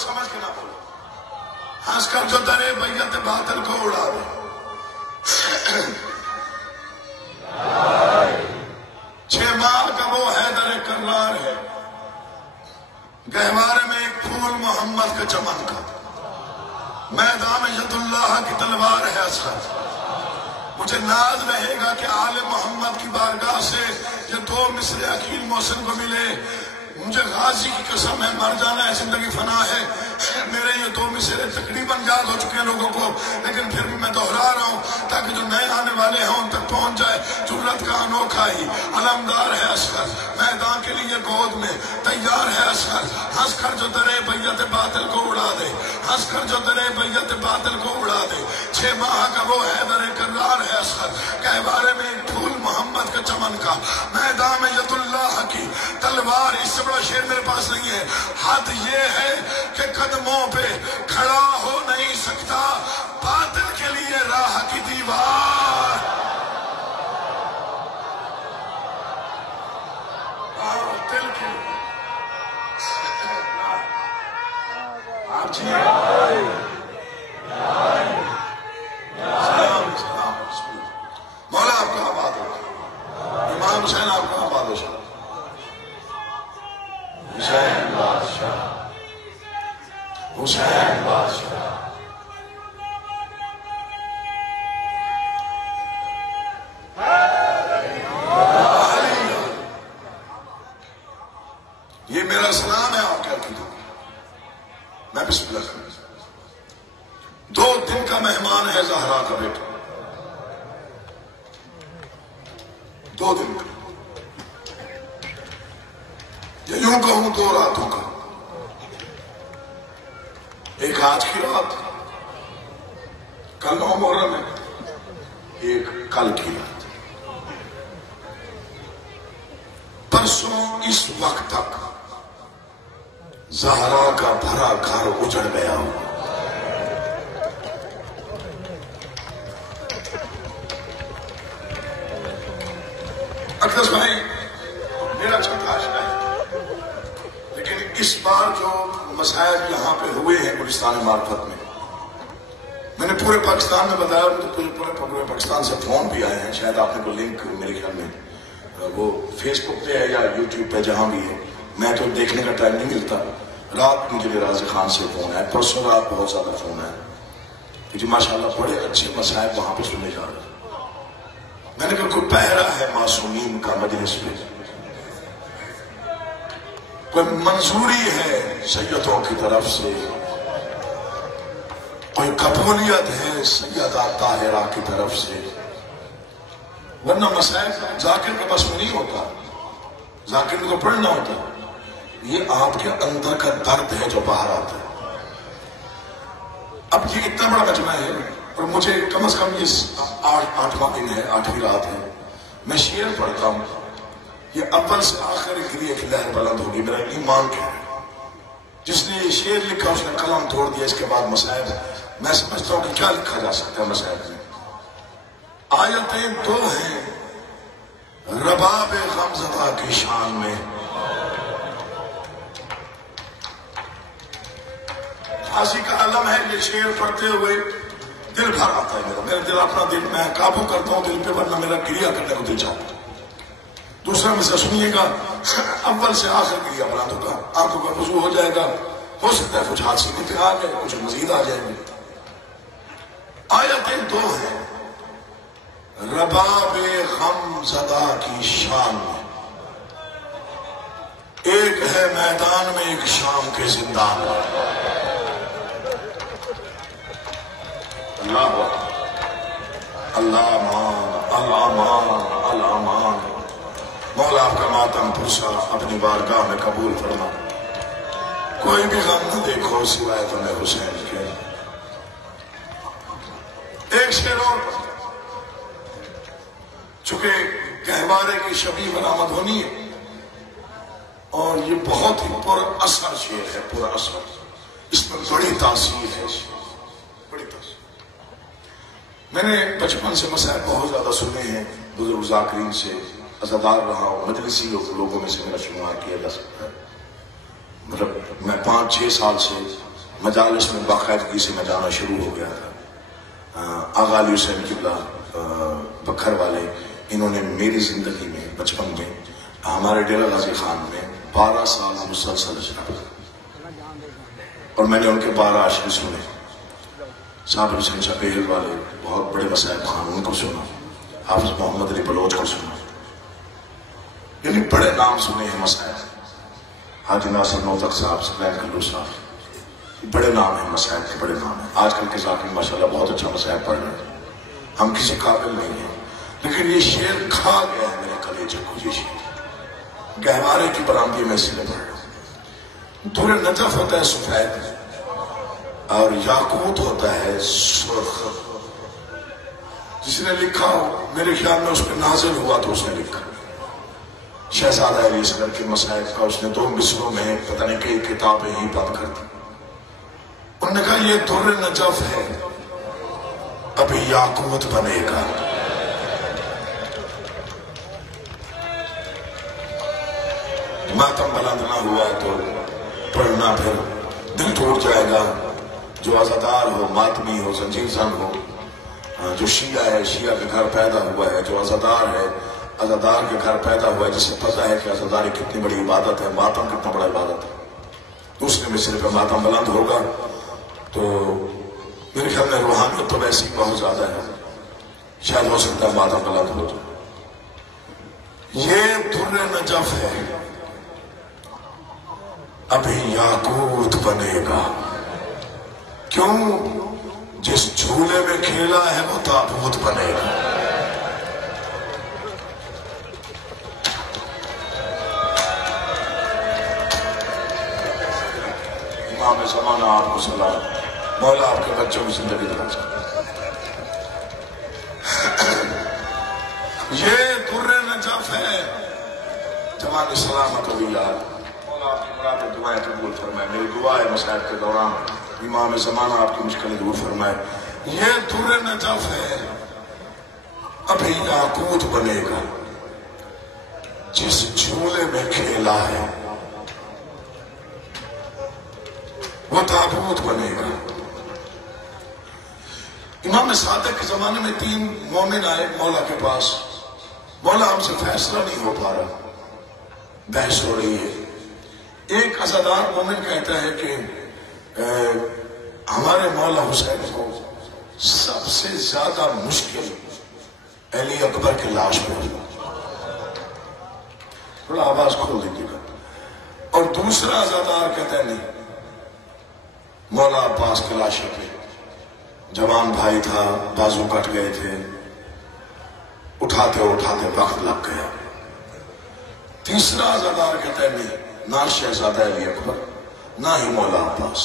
سمجھ کے نہ بولو. ہنس کر جو درے بیعت باطل کو اڑا دے. چھ ماہ کا وہ حیدر کرار ہے، گہوارے میں ایک پھول محمد کا چمن کا، میدان ید اللہ کی تلوار ہے اصغر. مجھے ناز رہے گا کہ آل محمد کی بارگاہ سے یہ دو مصرے عقیل محسن کو ملے. مجھے غازی کی قسم ہے، مر جانا ہے زندگی فنا ہے. میرے یہ دو مصرے تقریباً یاد ہو چکے ہیں لوگوں کو، لیکن پھر بھی میں دہرا رہا ہوں تاکہ جو نئے آنے والے ہیں ان تک پہنچ جائے. جرت کا انوکھا ہی علمدار ہے اصغر، میدان کے لیے گود میں تیار ہے اصغر. ہنس کر جو درے بیعت باطل کو اڑا دے، ہنس کر جو درے بیعت باطل کو اڑا دے. چھ ماہ کا وہ حیدر کرار ہے اصغر، گہوارے میں ایک پھول محمد کا چمن کا، میدان میں ید اللہ کی تلوار. اس سے بڑا شعر میرے پاس نہیں ہے. حد یہ ہے کہ قدموں پہ کھڑا ہو نہیں سکتا باطل کے لیے راہ کی دیوار. دل کی آپ جی مولا آپ کا آباد ہو، امام حسین آپ کا آباد ہو. حسین بادشاہ، حسین بادشاہ. یہ میرا سلام ہے آپ کے عقیدوں کو. میں بسم اللہ کروں. 2 دن کا مہمان ہے زہرا کا بیٹا، 2 دن کا، یا یوں کہوں 2 راتوں کا. ایک آج کی رات، کل 9 محرم ہے، ایک کل کی رات. پرسوں اس وقت تک زہرا کا بھرا گھر اجڑ گیا ہوں. اقدس بھائی میرا چھوٹا آشنا ہے، لیکن اس بار جو مسائل یہاں پہ ہوئے ہیں گلستان معرفت میں نے پورے پاکستان میں بتایا. پورے پاکستان سے فون بھی آئے ہیں. شاید آپ نے کو لنک میرے خیال میں وہ فیس بک پہ ہے یا یوٹیوب پہ جہاں بھی ہے. میں تو دیکھنے کا ٹائم نہیں ملتا. رات مجھے راضی خان سے فون ہے، پرسوں رات بہت زیادہ فون ہے کہ ماشاءاللہ بڑے اچھے مسائل وہاں پہ سنے جا رہے ہیں. میں نے کہا کوئی پہرا ہے معصومین کا مجلس میں، کوئی منظوری ہے سیدوں کی طرف سے، کوئی قبولیت ہے سیدہ طاہرہ کی طرف سے. ورنہ مسائل ذاکر کا بس میں نہیں ہوتا، ذاکر کو پڑھنا ہوتا. یہ آپ کے اندر کا درد ہے جو باہر آتا ہے. اب یہ اتنا بڑا مجمع ہے اور مجھے کم از کم یہ 8واں دن ہے، 8ویں رات ہے. میں شعر پڑھتا ہوں، یہ اول سے آخر کے لیے ایک لہر بلند ہوگی. میرا ایمان کیا ہے، جس نے یہ شعر لکھا اس نے قلم توڑ دیا. اس کے بعد مسائل میں سمجھتا ہوں کہ کیا لکھا جا سکتا ہے مسائل میں. آیتیں 2 ہیں رباب غمزدہ کی شان میں. پھانسی کا علم ہے. یہ شعر پڑھتے ہوئے دل بھر آتا ہے میرا دل اپنا دل میں قابو کرتا ہوں دل پہ، ورنہ میرا گریہ کرنے کو دل چاہتا ہے. دوسرا میں سے سنیے گا، اول سے آخر کے لیے اپنا ہوگا، آنکھوں کا وضو ہو جائے گا. ہو سکتا ہے کچھ ہاتھ سینے پہ آ جائے، کچھ مزید آ جائیں گے. آیتیں 2 ہیں رباب غمزدہ کی شان میں. ایک ہے میدان میں، ایک شام کے زندان میں. اللہ اللہ امان الامان الامان. مولا آپ کا ماتم پرسا اپنی بارگاہ میں قبول فرما. کوئی بھی غم نہ دیکھو سوائے تمہیں حسین کے. ایک شعر اور، چونکہ گہوارے کی شبیہ برآمد ہونی ہے اور یہ بہت ہی پر اثر شعر ہے، پر اثر. اس میں بڑی تاثیر ہے، بڑی تاثیر. میں نے بچپن سے مسائل بہت زیادہ سنے ہیں، بزرگ ذاکرین سے عزادار رہا ہوں. مجلسی لوگوں میں سے میرا شمار کیا جا سکتا ہے. مطلب میں 5-6 سال سے مجالس میں باقاعدگی سے میں جانا شروع ہو گیا تھا. آغا علی حسین قبلہ بکھر والے، انہوں نے میری زندگی میں بچپن میں ہمارے ڈیرہ غازی خان میں 12 سال مسلسل اجرا، اور میں نے ان کے 12 عشرے سنے. صاحب حسین شاہ پہل والے بہت بڑے مسائب خان، ان کو سنا. حافظ محمد علی بلوچ کو سنا، یعنی بڑے نام سنے ہیں مسائب. حاجی ناصر نوتک صاحب، سلیم کلو صاحب، بڑے نام ہیں مسائب کے، بڑے نام ہیں. آج کل کے ذاکر ماشاءاللہ بہت اچھا مسائب پڑھ رہے ہیں، ہم کسی قابل نہیں ہیں، لیکن یہ شعر کھا گیا ہے میرے کلیجے کو. یہ شعر گہوارے کی برآمدی میں سے پڑھ رہا ہوں. دور نجف ہوتا ہے سفید اور یاقوت ہوتا ہے سرخ. جس نے لکھا ہو میرے خیال میں اس پہ نازل ہوا تو اس نے لکھا. شہزادہ علی اصغر کے مسائب کا اس نے 2 مصروں میں پتہ نہیں کئی کتابیں ہی بند کر دی. انہوں نے کہا یہ در نجف ہے، ابھی یاقوت بنے گا. ماتم بلند نہ ہوا تو پڑھنا پھر دل ٹوٹ جائے گا. جو عزادار ہو، ماتمی ہو، زنجیر زن ہو، جو شیعہ ہے شیعہ کے گھر پیدا ہوا ہے، جو عزادار ہے عزادار کے گھر پیدا ہوا ہے، جسے پتہ ہے کہ عزاداری کتنی بڑی عبادت ہے، ماتم کتنا بڑا عبادت ہے. دوسرے مصرے پہ ماتم بلند ہوگا تو میرے خیال میں روحانیت تو ویسی بہت زیادہ ہے، شاید ہو سکتا ہے ماتم بلند ہو جائے. یہ در نجف ہے، ابھی یاقوت بنے گا. کیوں؟ جس جھولے میں کھیلا ہے وہ تابوت بنے گا. امام زمانہ آپ کو سلام، مولا آپ کے بچوں کی زندگی دراز کرے. یہ در نجف ہے، جوان سلامت و یاد. مولا آپ کی مراد دعائیں قبول فرمائے. میری دعا ہے مسائب کے دوران امام زمانہ آپ کی مشکلیں دور فرمائے. یہ در نجف ہے، ابھی یاقوت بنے گا. جس جھولے میں کھیلا ہے وہ تابوت بنے گا. امام صادق کے زمانے میں 3 مومن آئے مولا کے پاس. مولا ہم سے فیصلہ نہیں ہو پا رہا، بحث ہو رہی ہے. ایک عزادار مومن کہتا ہے کہ ہمارے مولا حسین کو سب سے زیادہ مشکل علی اکبر کی لاش پہ ہوئی. تھوڑا آواز کھول دیجیے گا. اور دوسرا عزادار کہتا ہے نہیں، مولا عباس کی لاش پہ، جوان بھائی تھا، بازو کٹ گئے تھے، اٹھاتے اٹھاتے وقت لگ گیا. تیسرا عزادار کہتا ہے نہیں، نہ شہزادہ علی اکبر نہ ہی مولا عباس،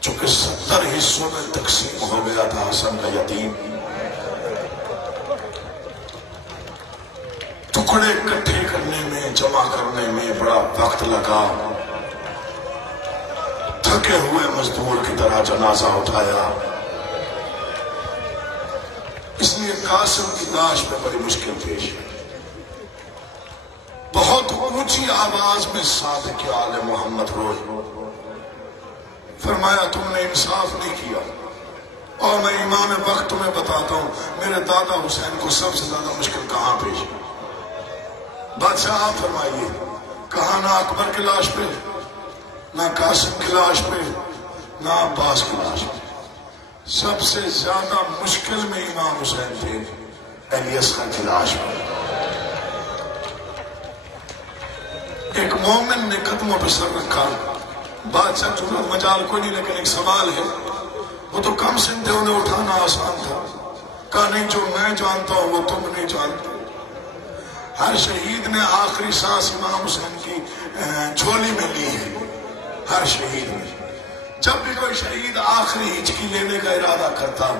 چونکہ 70 حصوں میں تقسیم ہو گیا تھا حسن کا یتیم. ٹکڑے اکٹھے کرنے میں، جمع کرنے میں بڑا وقت لگا. تھکے ہوئے مزدور کی طرح جنازہ اٹھایا. اس لیے قاسم کی لاش میں بڑی مشکل پیش ہے. بہت اونچی آواز میں صادق آل محمد روئے، فرمایا تم نے انصاف نہیں کیا. اور میں امام وقت تمہیں بتاتا ہوں، میرے دادا حسین کو سب سے زیادہ مشکل کہاں پیش ہے. بادشاہ آپ فرمائیے، کہاں نہ اکبر کی لاش پہ، نہ قاسم کی لاش پہ، نہ عباس کی لاش پہ. سب سے زیادہ مشکل میں امام حسین تھے علی اصغر کی لاش پہ. ایک مومن نے قدموں پہ سر رکھا. بادشاہ جرأت مجال کوئی نہیں، لیکن ایک سوال ہے. وہ تو کم سن تھے، انہیں اٹھانا آسان تھا. کہا نہیں، جو میں جانتا ہوں وہ تم نہیں جانتے. ہر شہید نے آخری سانس امام حسین کی جھولی میں لی ہے. ہر شہید نے، جب بھی کوئی شہید آخری ہچکی لینے کا ارادہ کرتا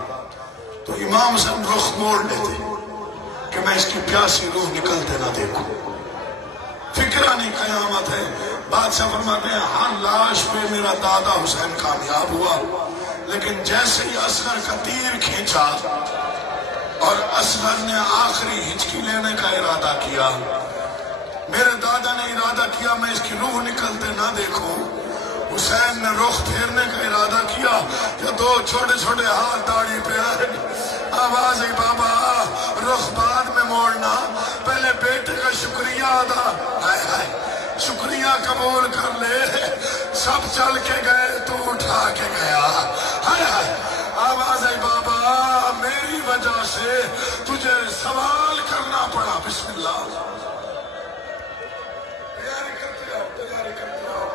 تو امام حسین رخ موڑ لیتے کہ میں اس کی پیاسی روح نکلتے نہ دیکھوں. فکرہ نہیں قیامت ہے. بادشاہ فرماتے ہیں ہر لاش پہ میرا دادا حسین کامیاب ہوا، لیکن جیسے ہی اصغر کا تیر کھینچا اور اصغر نے آخری ہچکی لینے کا ارادہ کیا، میرے دادا نے ارادہ کیا میں اس کی روح نکلتے نہ دیکھوں. حسین نے رخ پھیرنے کا ارادہ کیا کہ دو چھوٹے چھوٹے ہاتھ داڑھی پہ آئے. آواز ہے بابا رخ بعد میں موڑنا، پہلے بیٹے کا شکریہ ادا. ہائے ہائے شکریہ قبول کر لے. سب چل کے گئے تو اٹھا کے گیا. ہائے ہائے آواز ہے بابا میری وجہ سے تجھے سوال کرنا پڑا. بسم اللہ. تیاری کرتے آؤ، تیاری کرتے آؤ.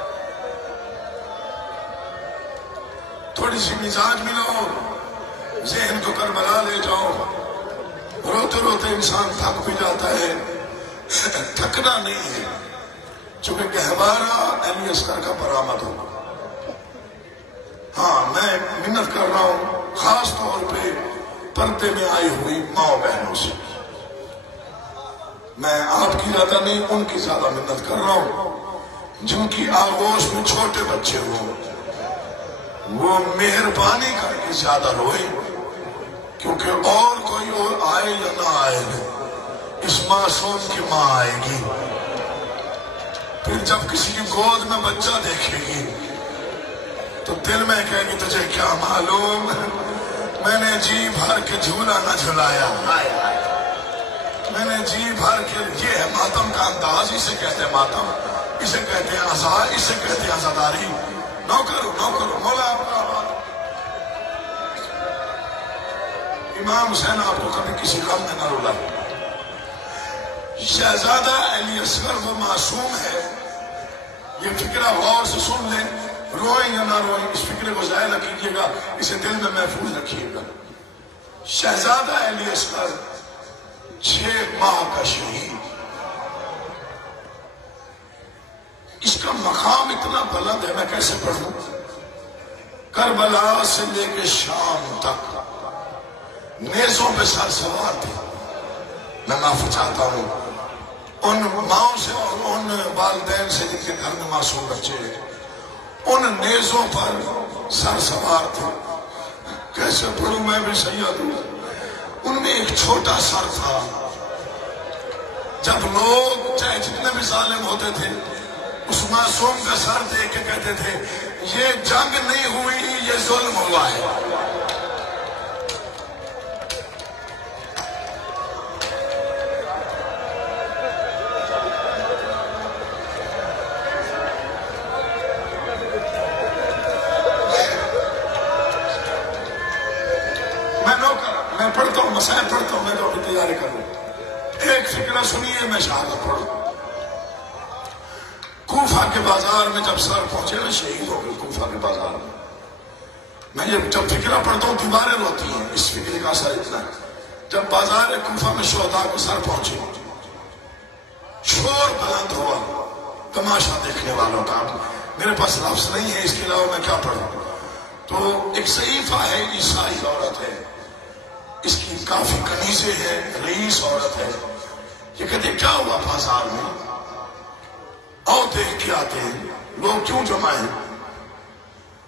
تھوڑی سی مزاج ملاؤ، ذہن کو کربلا لے جاؤ. روتے روتے انسان تھک بھی جاتا ہے، تھکنا نہیں ہے. چونکہ گہوارہ علی اصغر کا برآمد ہوگا. ہاں میں منت کر رہا ہوں خاص طور پہ پردے میں آئی ہوئی ماں بہنوں سے. میں آپ کی زیادہ نہیں ان کی زیادہ منت کر رہا ہوں جن کی آغوش میں چھوٹے بچے ہوں. وہ مہربانی کر کے زیادہ روئے، کیونکہ اور کوئی اور آئے یا نہ آئے اس معصوم کی ماں آئے گی. پھر جب کسی کی گود میں بچہ دیکھے گی تو دل میں کہے گی تجھے کیا معلوم میں نے جی بھر کے جھولا نہ جھلایا. میں نے جی بھر کے. یہ ہے ماتم کا انداز. اسے کہتے ہیں ماتم، اسے کہتے ہیں عزا، اسے کہتے ہیں عزاداری. نوکرو مولا آپ کا آباد. امام حسین آپ کو کبھی کسی غم میں نہ رولا. شہزادہ علی اصغر وہ معصوم ہے. یہ فکرہ غور سے سن لیں، روئیں یا نہ روئیں اس فکرے کو ضائع نہ کیجیے گا، اسے دل میں محفوظ رکھیے گا. شہزادہ علی اصغر 6 ماہ کا شہید. اس کا مقام اتنا بلند ہے، میں کیسے پڑھوں. کربلا سے لے کے شام تک نیزوں پہ سر سوار تھے. میں معافی چاہتا ہوں ان ماؤں سے اور ان والدین سے جن کے گھر میں معصوم بچے ان نیزوں پر سر سوار تھے. کیسے پڑھوں میں بھی سید ہوں. ان میں ایک چھوٹا سر تھا. جب لوگ چاہے جتنے بھی ظالم ہوتے تھے اس معصوم کا سر دیکھ کے کہتے تھے یہ جنگ نہیں ہوئی، یہ ظلم ہوا ہے. میں پڑھتا ہوں، مسائل پڑھتا ہوں، میں تو ابھی تیاری کروں. ایک فکرہ سنیے، میں شہادت پڑھوں. کوفہ کے بازار میں جب سر پہنچے نا شہید ہو گئے کوفہ کے بازار میں یہ جب فکرہ پڑھتا ہوں دیواریں روتی ہیں. اس فکرے کا اثر اتنا ہے. جب بازار کوفہ میں شہداء کے سر پہنچے شور بلند ہوا تماشا دیکھنے والوں کا. میرے پاس لفظ نہیں ہے اس کے علاوہ میں کیا پڑھوں. تو ایک ضعیفہ ہے، عیسائی عورت ہے، اس کی کافی کنیزیں ہیں، رئیس عورت ہے. یہ کہتے کیا ہوا بازار میں، آؤ دیکھ کے آتے ہیں. لوگ کیوں جمع ہیں؟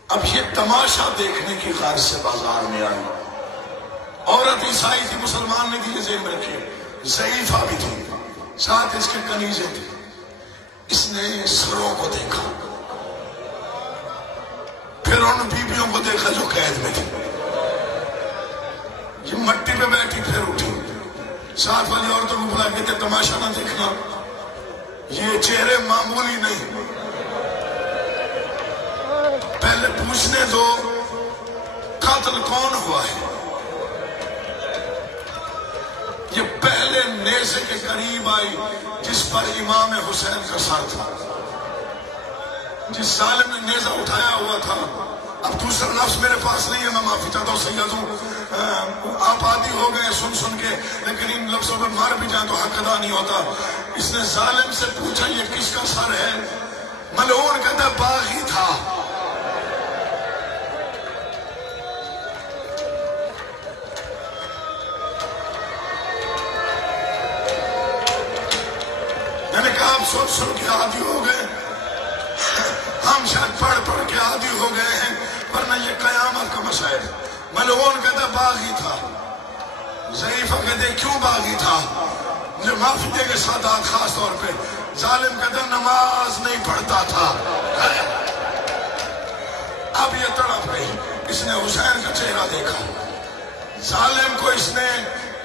اب یہ تماشا دیکھنے کی غرض سے بازار میں آئی. عورت عیسائی تھی، مسلمان نہیں تھی، یہ ذہن میں رکھیے. ضعیفہ بھی تھی، ساتھ اس کے کنیزیں تھی. اس نے سروں کو دیکھا، پھر ان بیبیوں کو دیکھا جو قید میں تھی. یہ مٹی پہ بیٹھی پھر اٹھی. ساتھ والی عورتوں کو بلا کے تماشا نہ دیکھنا، یہ چہرے معمولی نہیں. پہلے پوچھنے دو قاتل کون ہوا ہے. یہ پہلے نیزے کے قریب آئی جس پر امام حسین کا سر تھا. جس ظالم نے نیزہ اٹھایا ہوا تھا. اب دوسرا لفظ میرے پاس نہیں ہے، میں معافی چاہتا ہوں سید ہوں. آپ عادی ہو گئے سن کے، لیکن ان لفظوں پہ مار بھی جائیں تو حق ادا نہیں ہوتا. اس نے ظالم سے پوچھا یہ کس کا سر ہے. ملعون کہتا ہے باغی تھا. میں نے کہا آپ سن کے عادی ہو گئے. ہم شاید پڑھ کے عادی ہو گئے ہیں، ورنہ یہ قیامت کا مسائل. ملعون کہتا باغی تھا. ضعیفہ کہتے کیوں باغی تھا؟ مجھے معافی دے گے سادات خاص طور پہ. ظالم کہتا نماز نہیں پڑھتا تھا. اس نے حسین کا چہرہ دیکھا، ظالم کو اس نے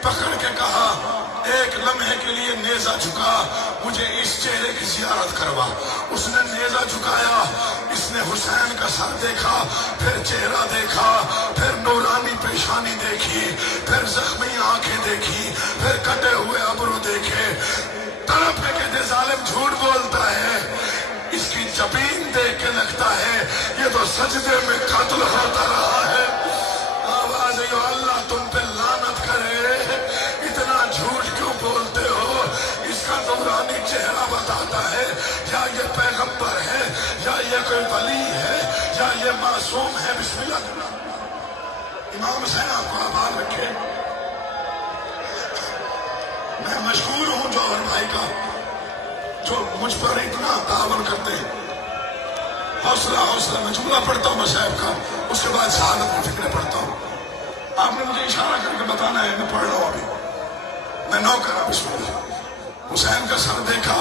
پکڑ کے کہا ایک لمحے کے لیے نیزہ جھکا، مجھے اس چہرے کی زیارت کروا۔ اس نے نیزہ جھکایا، اس نے حسین کا سر دیکھا، پھر چہرہ دیکھا، پھر نورانی پیشانی دیکھی، پھر زخمی آنکھیں دیکھی، پھر کٹے ہوئے ابرو دیکھے۔ تڑپ کے کہتے ظالم جھوٹ بولتا ہے، اس کی جبین دیکھ کے لگتا ہے یہ تو سجدے میں قتل ہوتا رہا ہے۔ آواز ہے اللہ تم پہ لعنت کرے، اتنا جھوٹ کیوں بولتے ہو؟ اس کا نورانی چہرہ بتاتا ہے یا یہ پیغمبر ہے یا یہ کوئی ولی ہے یا یہ معصوم ہے۔ بسم اللہ۔ امام حسین آپ کو آباد رکھے۔ میں مشکور ہوں جوہر بھائی کا جو مجھ پر اتنا تعاون کرتے ہیں۔ حوصلہ میں جملہ پڑھتا ہوں مصائب کا، اس کے بعد شہادت کی فکریں پڑھتا ہوں۔ آپ نے مجھے اشارہ کر کے بتانا ہے، میں پڑھ رہا ہوں ابھی، میں نو کرا۔ بسم اللہ۔ حسین کا سر دیکھا،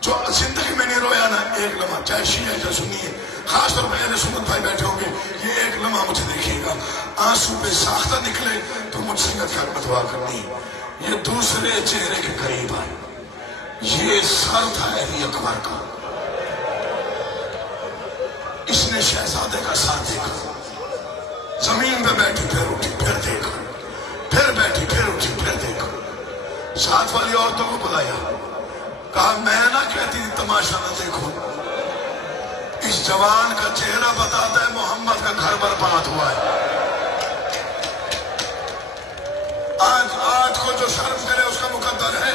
جو زندگی میں نہیں رویا نا ایک لمحہ، چاہے شیعہ ہے چاہے سنی ہے، خاص طور پہ اہل سنت بھائی بیٹھے ہوں گے، یہ ایک لمحہ مجھے دیکھیے گا، آنسو پہ ساختہ نکلے تو مجھ سے دعا کرنی ہے۔ یہ دوسرے چہرے کے قریب آئے، یہ سر تھا علی اکبر کا، اس نے شہزادے کا سر دیکھا، زمین پہ بیٹھی پھر اٹھی پھر دیکھا، پھر بیٹھی پھر اٹھی پھر دیکھا، ساتھ والی عورتوں کو بلایا، کہا میں نہ کہتی تماشا نہ دیکھو، اس جوان کا چہرہ بتاتا ہے محمد کا گھر برباد ہوا ہے۔ آج کو جو شرم کرے اس کا مقدر ہے،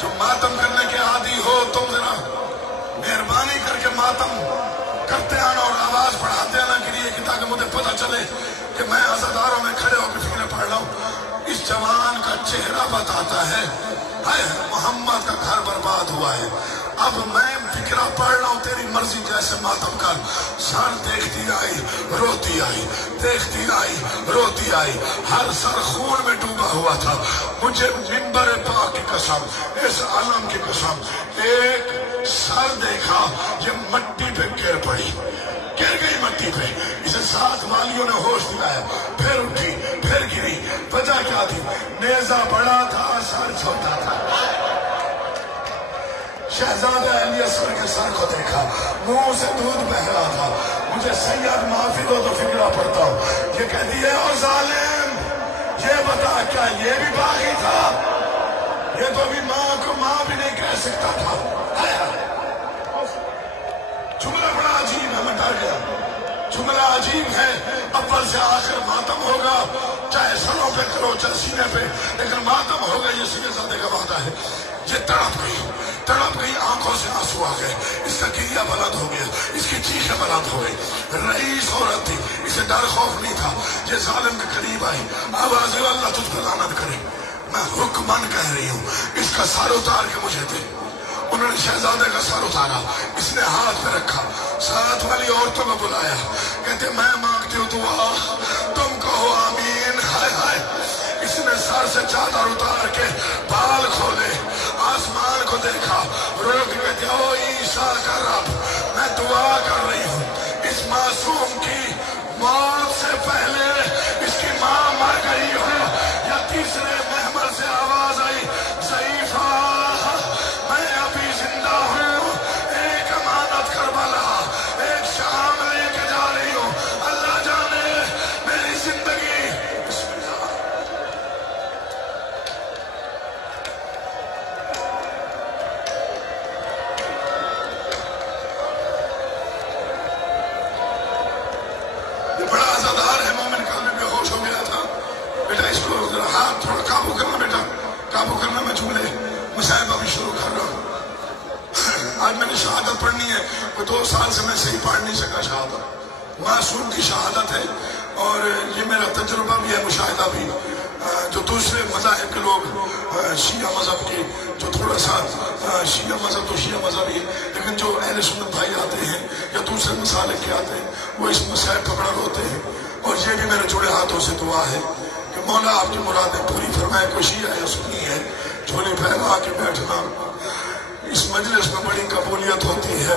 جو ماتم کرنے کے عادی ہو تم ذرا مہربانی کر کے ماتم کرتے آنا اور آواز بڑھاتے آنا کے لیے، تاکہ مجھے پتہ چلے کہ میں عزاداروں میں کھڑے ہو کے فکریں پڑھ رہا ہوں۔ اس جوان کا چہرہ بتاتا ہے محمد کا گھر برباد ہوا ہے۔ اب میں فکرہ پڑھ رہا ہوں، تیری مرضی جیسے ماتم کر۔ سر دیکھتی آئی روتی آئی، دیکھتی آئی روتی آئی، ہر سر خون میں ڈوبا ہوا تھا۔ مجھے منبر پاک کی قسم، اس علم کی قسم، ایک سر دیکھا یہ مٹی پہ گر پڑی، گر گئی مٹی پہ، اسے ساتھ والیوں نے ہوش دلایا، پھر اٹھی پھر گری۔ وجہ کیا تھی؟ نیزہ بڑا تھا سر چھوٹا تھا۔ شہزادہ علی اصغر کے سر کو دیکھا، منہ سے دودھ بہ رہا تھا۔ مجھے سید معافی دو تو فکرہ پڑتا ہوں، یہ کہتی ہے او ظالم یہ بتا کیا یہ بھی باغی تھا؟ یہ تو بھی ماں کو ماں بھی نہیں کہہ سکتا تھا۔ جملہ بڑا عجیب ہے، میں ڈر گیا۔ جملہ عجیب ہے، اول سے آخر ماتم ہوگا، چاہے سروں پہ کرو چاہے سینے پہ، لیکن ماتم ہوگا، یہ سیدھے سادے کا وعدہ ہے۔ یہ تڑپ گئی، آنکھوں سے آنسو آ گئے، اس کا گریہ بلند ہو گیا، اس کی چیخیں بلند ہو گئی۔ رئیس عورت تھی، اسے ڈر خوف نہیں تھا۔ یہ ظالم کے قریب آئی، آواز اللہ تجھ پر لعنت کرے، میں حکمن کہہ رہی ہوں، اس کا سر اتار کے مجھے دے۔ انہوں نے شہزادے کا سر اتارا، اس نے ہاتھ پہ رکھا، ساتھ والی عورتوں کو بلایا، کہتے میں مانگتی ہوں دعا، تم کہو آمین۔ ہائے ہائے، اس نے سر سے چادر اتار کے بال کھولے، آسمان کو دیکھا، رو کے کہتے او عیسیٰ کا رب، میں دعا کر رہی ہوں اس معصوم کی موت سے پہلے اس کی ماں مر گئی ہو یا تیسرے محمل سے آواز آئی ضعیفہ میں ابھی زندہ ہوں، ایک امانت کربلا، ایک شام لے کے جا رہی ہوں، اللہ جانے میری زندگی۔ بسم اللہ۔ یہ بڑا عزادار ہے، مومن کل میں بے ہوش ہو گیا تھا۔ بیٹا اس کو ذرا ہاتھ تھوڑا قابو کرنا، بیٹا قابو کرنا، میں جملے مسائب ابھی شروع کر رہا ہوں۔ آج میں نے شہادت پڑھنی ہے، کوئی 2 سال سے میں صحیح پڑھ نہیں سکا شہادت، معصوم کی شہادت ہے، اور یہ میرا تجربہ بھی ہے، مشاہدہ بھی۔ جو دوسرے مذاہب کے لوگ، شیعہ مذہب کے، جو تھوڑا سا شیعہ مذہب تو شیعہ مذہب ہی ہے، لیکن جو اہل سنت بھائی آتے ہیں یا دوسرے مسالک کے آتے ہیں، وہ اس مسائل پکڑا ہوتے ہیں۔ اور یہ بھی میرے جڑے ہاتھوں سے دعا ہے کہ مولا آپ کی مرادیں پوری فرمائے۔ کوئی شیعہ یا سنی ہے، جھولی پھیلا کے بیٹھنا اس مجلس میں بڑی قبولیت ہوتی ہے۔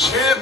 6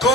2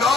9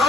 9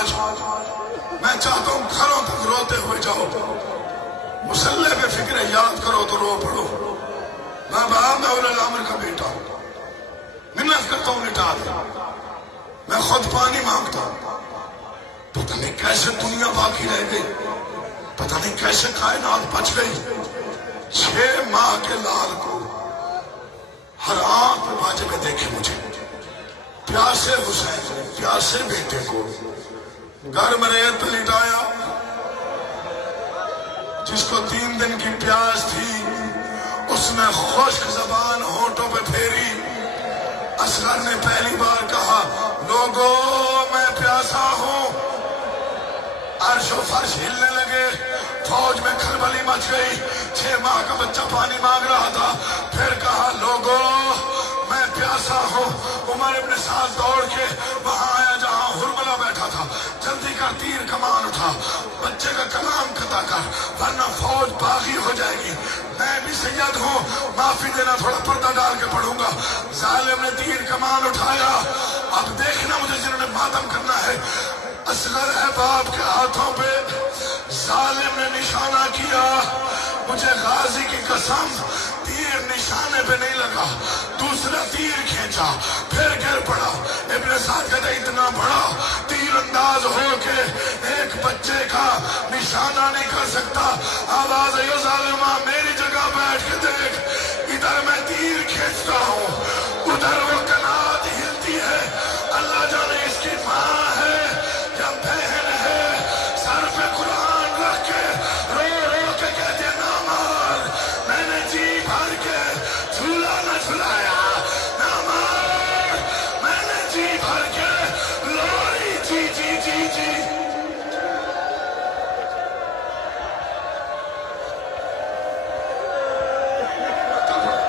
آج میں چاہتا ہوں گھروں تک روتے ہوئے جاؤ، مسلح پہ فکر یاد کرو تو رو پڑو. میں بابا اولی الامر کا بیٹا ہوں، منت کرتا ہوں لٹا دے. میں خود پانی مانگتا ہوں. پتہ نہیں کیسے دنیا باقی رہ گئی، پتہ نہیں کیسے کائنات بچ گئی. 6 ماہ کے لال کو ہر آنکھ میں باجے میں دیکھے مجھے، پیاسے حسین نے پیاسے بیٹے کو گھر میں ریت پہ لٹایا. جس کو 3 دن کی پیاس تھی اس نے خشک زبان ہونٹوں پہ پھیری. اصغر نے پہلی بار کہا لوگو میں پیاسا ہوں. عرش و فرش ہلنے لگے، فوج میں کھلبلی مچ گئی. 6 ماہ کا بچہ پانی مانگ رہا تھا. پھر کہا لوگو میں پیاسا ہوں. عمر ابن سعد دوڑ کے وہاں آیا جہاں ہرملہ بیٹھا تھا. جلدی کر تیر کمان اٹھا، بچے کا کلام قطع کر ورنہ فوج باغی ہو جائے گی. میں بھی سید ہوں، معافی دینا، تھوڑا پردہ ڈال کے پڑھوں گا. ظالم نے تیر کمان اٹھایا. اب دیکھنا مجھے جنہوں نے ماتم کرنا ہے. اصغر ہے باپ کے ہاتھوں پہ، ظالم نے نشانہ کیا. مجھے غازی کی قسم تیر نشانے پہ نہیں لگا. دوسرا تیر کھینچا پھر گر پڑا. ابن سعد کہتا اتنا بڑا تیر انداز ہو کے ایک بچے کا نشانہ نہیں کر سکتا. آواز ہے ظالمہ میری جگہ بیٹھ کے دیکھ، ادھر میں تیر کھینچتا ہوں، ادھر وہ قنات ہلتی ہے. اللہ جانے اس کی ماں ہے یا بہن ہے، سر پہ قرآن رکھ کے رو رو کے کہتے ہیں نا مار. میں نے جی بھر کے جھولا نہ جھلایا، نا مار. میں نے جی بھر کے لوری جی جی جی جی.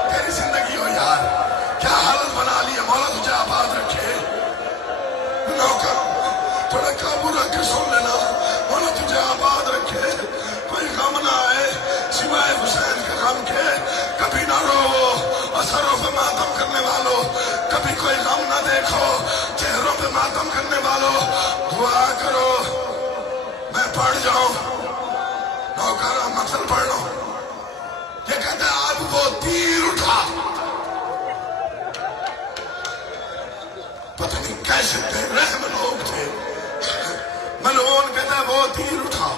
تیری زندگی ہو یار، کیا حالت بنا لی ہے. مولا تجھے آباد رکھے. نوکر تھوڑا قابو رکھ کے سن لینا. مولا تجھے آباد رکھے. کوئی غم نہ آئے سوائے حسین کے غم کے. کبھی نہ رو اثروں پہ ماتم کرنے والوں، کبھی کوئی غم نہ دیکھو چہروں پہ ماتم کرنے والوں. دعا کرو میں پڑھ جاؤں. نوکر مقصد پڑھ لو. یہ کہتے ہیں اب وہ تیر اٹھا. پتہ نہیں کیسے بے رحم لوگ تھے. ملعون کہتا ہے وہ تیر اٹھا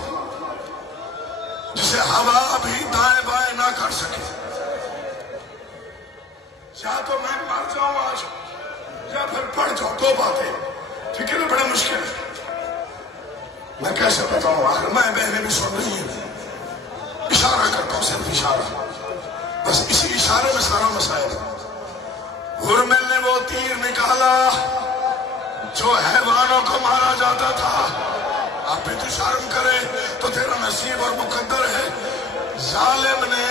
جسے ہوا بھی دائیں بائیں نہ کر سکے. یا تو میں مر جاؤں آج یا پھر پڑھ جاؤں. 2 باتیں. ٹھیک ہے نا، بڑا مشکل ہے. میں کیسے بتاؤں، آخر میں بہنیں بھی سن رہی ہیں. اشارہ کرتا ہوں، صرف اشارہ، بس اسی اشارے میں سارا مسائل ہے. ہرمل نے وہ تیر نکالا جو حیوانوں کو مارا جاتا تھا. آپ بھی تو شرم کرے تو تیرا نصیب اور مقدر ہے. ظالم نے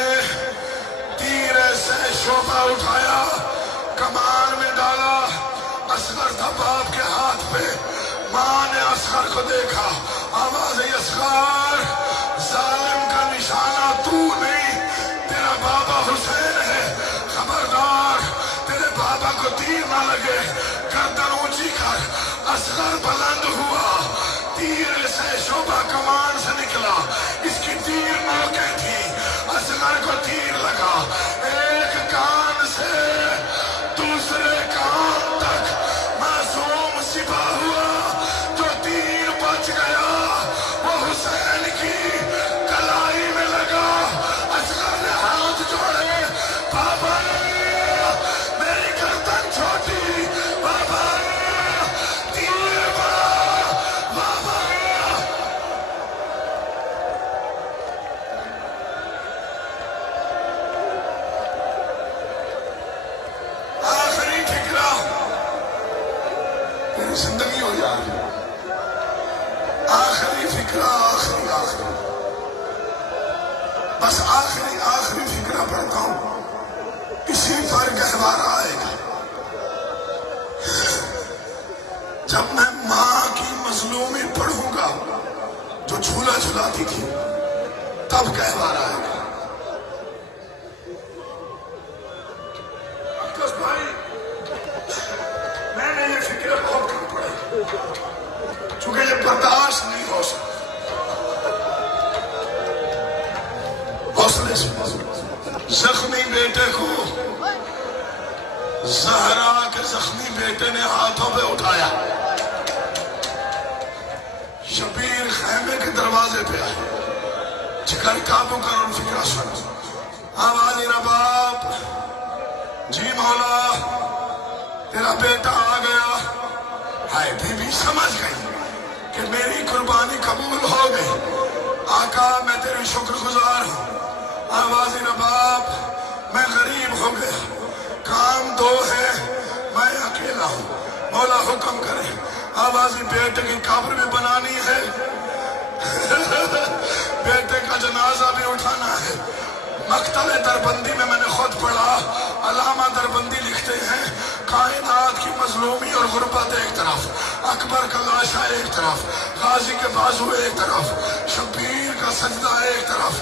تیر سے شعبہ اٹھایا، کمان میں ڈالا. اصغر تھا باپ کے ہاتھ پہ. ماں نے اصغر کو دیکھا. آواز ہے اصغر، ظالم کا نشانہ تو نہیں، تیرا بابا حسین ہے. خبردار تیرے بابا کو تیر نہ لگے. گردن اونچی کر. اصغر بلند ہوا، تیر سے شعبہ کمان سے نکلا. اس کی تیر موقع تھی. اصغر کو تیر لگا. ایک کان سے دوسرے کان تک معصوم سپاہ ہوا. جو تیر بچ گیا وہ حسین کی کلائی میں لگا. اصغر نے ہاتھ جوڑے، بابا میری گردن چھوٹی، بابا تیر بڑا، بابا. آخری فکرہ میری زندگی ہو جائے. آخری فکرہ، آخری بس آخری فکرہ پڑھتا ہوں. اسی پر گہوارہ آئے گا. جب میں ماں کی مظلومی پڑھوں گا جو جھولا جھلاتی تھی، تب گہوارہ آئے گا. بھائی میں نے یہ فکر بہت کم پڑھی، چونکہ یہ بیٹے نے ہاتھوں پہ اٹھایا. شبیر خیمے کے دروازے پہ آئے. جگر قابو کر اور فکر سن. آواز رباب جی مولا تیرا بیٹا آ گیا. ہائے بی بی سمجھ گئی کہ میری قربانی قبول ہو گئی. آقا میں تیری شکر گزار ہوں. آواز رباب میں غریب ہو گیا. کام دو ہے میں اکیلا ہوں. مولا حکم کرے. آوازی بیٹے کی قبر بھی بنانی ہے بیٹے کا جنازہ بھی اٹھانا ہے. مکتب دربندی میں نے خود پڑھا. علامہ دربندی لکھتے ہیں کائنات کی مظلومی اور غربت ایک طرف, اکبر کا لاشا ایک طرف, غازی کے بازو ایک طرف, شبیر کا سجدہ ایک طرف.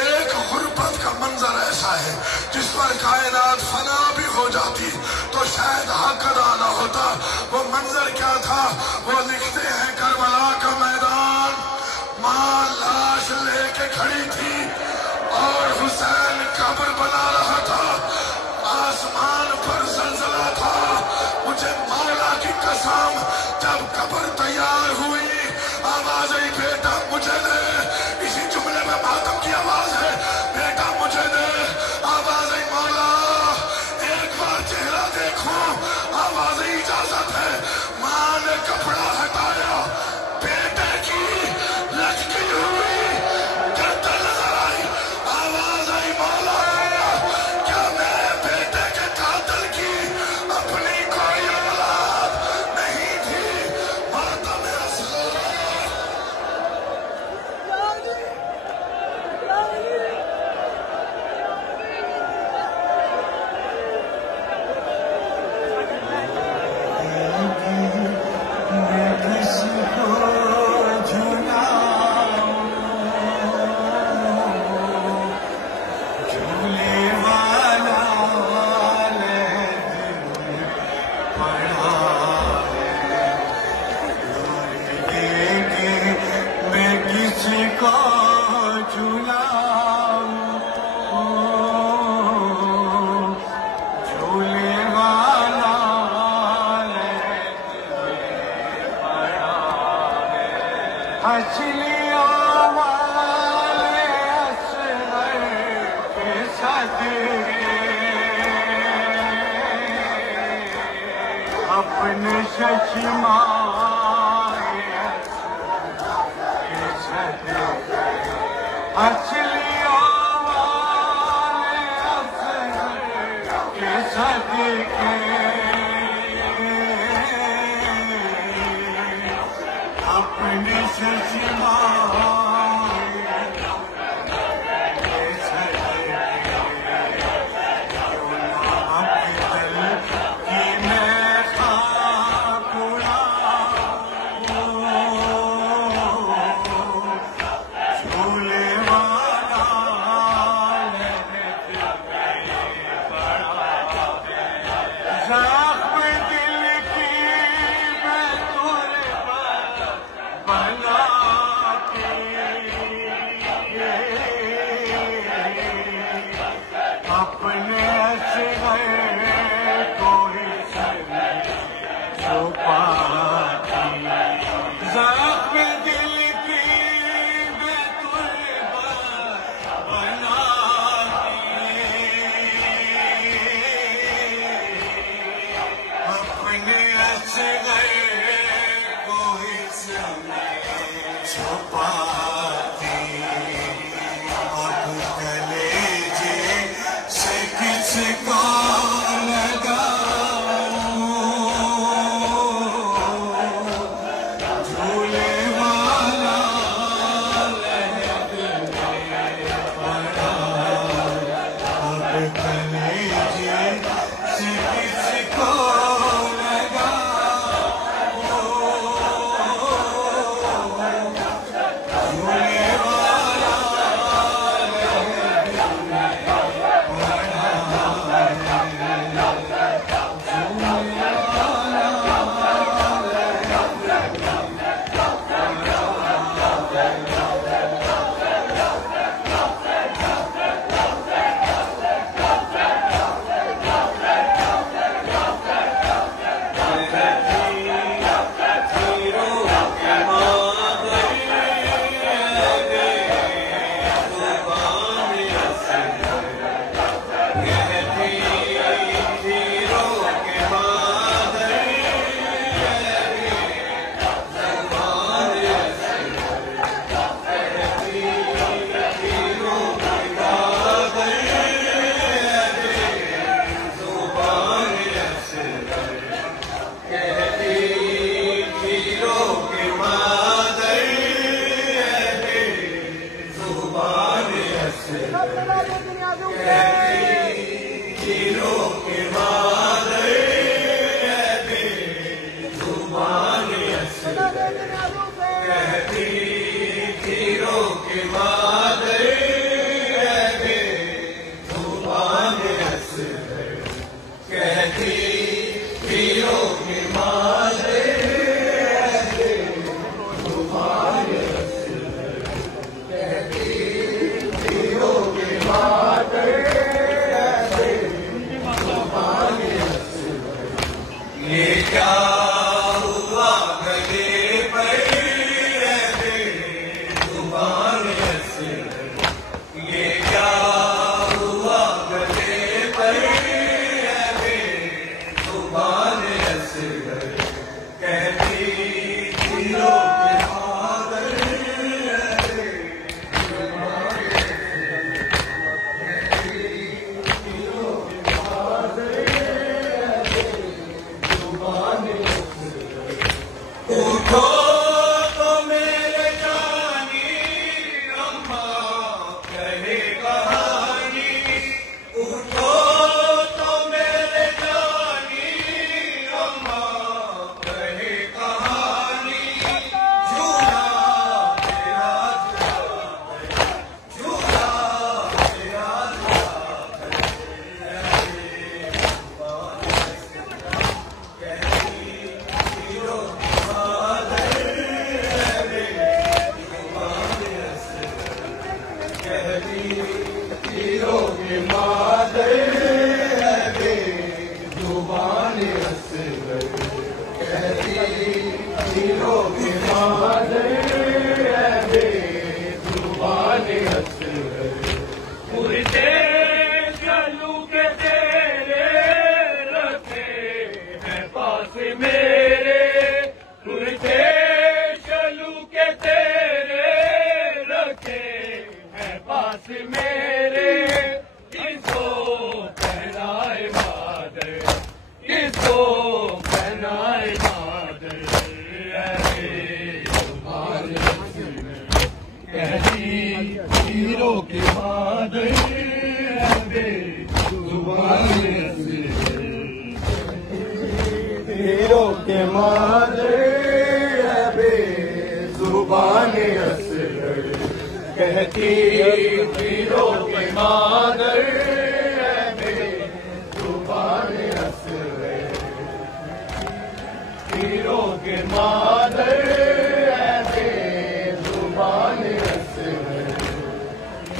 ایک غربت کا منظر ایسا ہے جس پر کائنات فنا بھی ہو جاتی تو شاید حق ادا نہ ہوتا. وہ منظر کیا تھا؟ وہ لکھتے ہیں کربلا کا میدان, ماں لاش لے کے کھڑی تھی اور حسین قبر بنا رہا تھا. آسمان پر زلزلہ تھا. مجھے مولا کی قسم جب قبر تیار ہوئی آواز آئی بیٹا مجھے دے. اسی جملے میں ماتم کی آواز ہے بیٹا مجھے دے. آواز آئی مولا ایک بار چہرہ دیکھو. آواز آئی اجازت ہے. ماں نے کپڑا ہٹایا. بیٹے کی لٹکی ہوئی گردن نظر آئی. آواز آئی مولا کیا میرے بیٹے کے قاتل کی اپنی کوئی اولاد نہیں تھی؟ ماتم اصغر اپنے ششمائے اصلی آوال اصغر کے صدقے اپنے ششمائے زبان اصغر کہتی تیروں کے مادر اٹھو تو میرے جانی اماں کہے کہانی اٹھو تو میرے جانی اماں کہے کہانی جھولا تیرا جھولا تیرا تیروں کے مادر ہے زبان اصغر کہتی تیروں کے مادر ہے زبان اصغر اڑتے چلو کے تیرے رکھے ہیں پاس میرے اڑتے چلو کے تیرے رکھے ہیں پاس میرے اس کو پہنائے مادر اس کو پہنائے مادر کہتی تیروں کے مادر زبان تیروں کے مادر زبان اصغر کہتی تیروں کے مادر زبان اصغر تیروں کے مادر زبان اصغر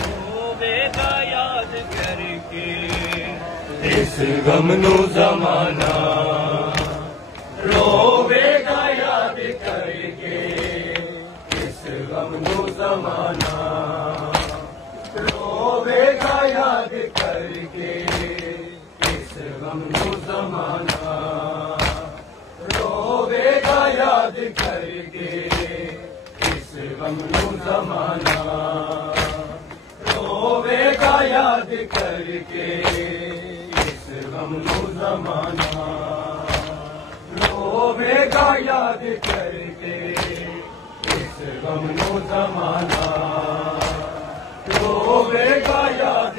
روے گا یاد کر کے اس غم نو زمانہ روے گا یاد کر کے اس غم نو زمانہ روے گا یاد کر کے اس غم نو زمانہ روے گا یاد کر کے اس غم نو زمانہ روے گا یاد کر کے اس غم نو زمانہ روے گا یاد کر کے اس غم نو زمانہ روے گا یاد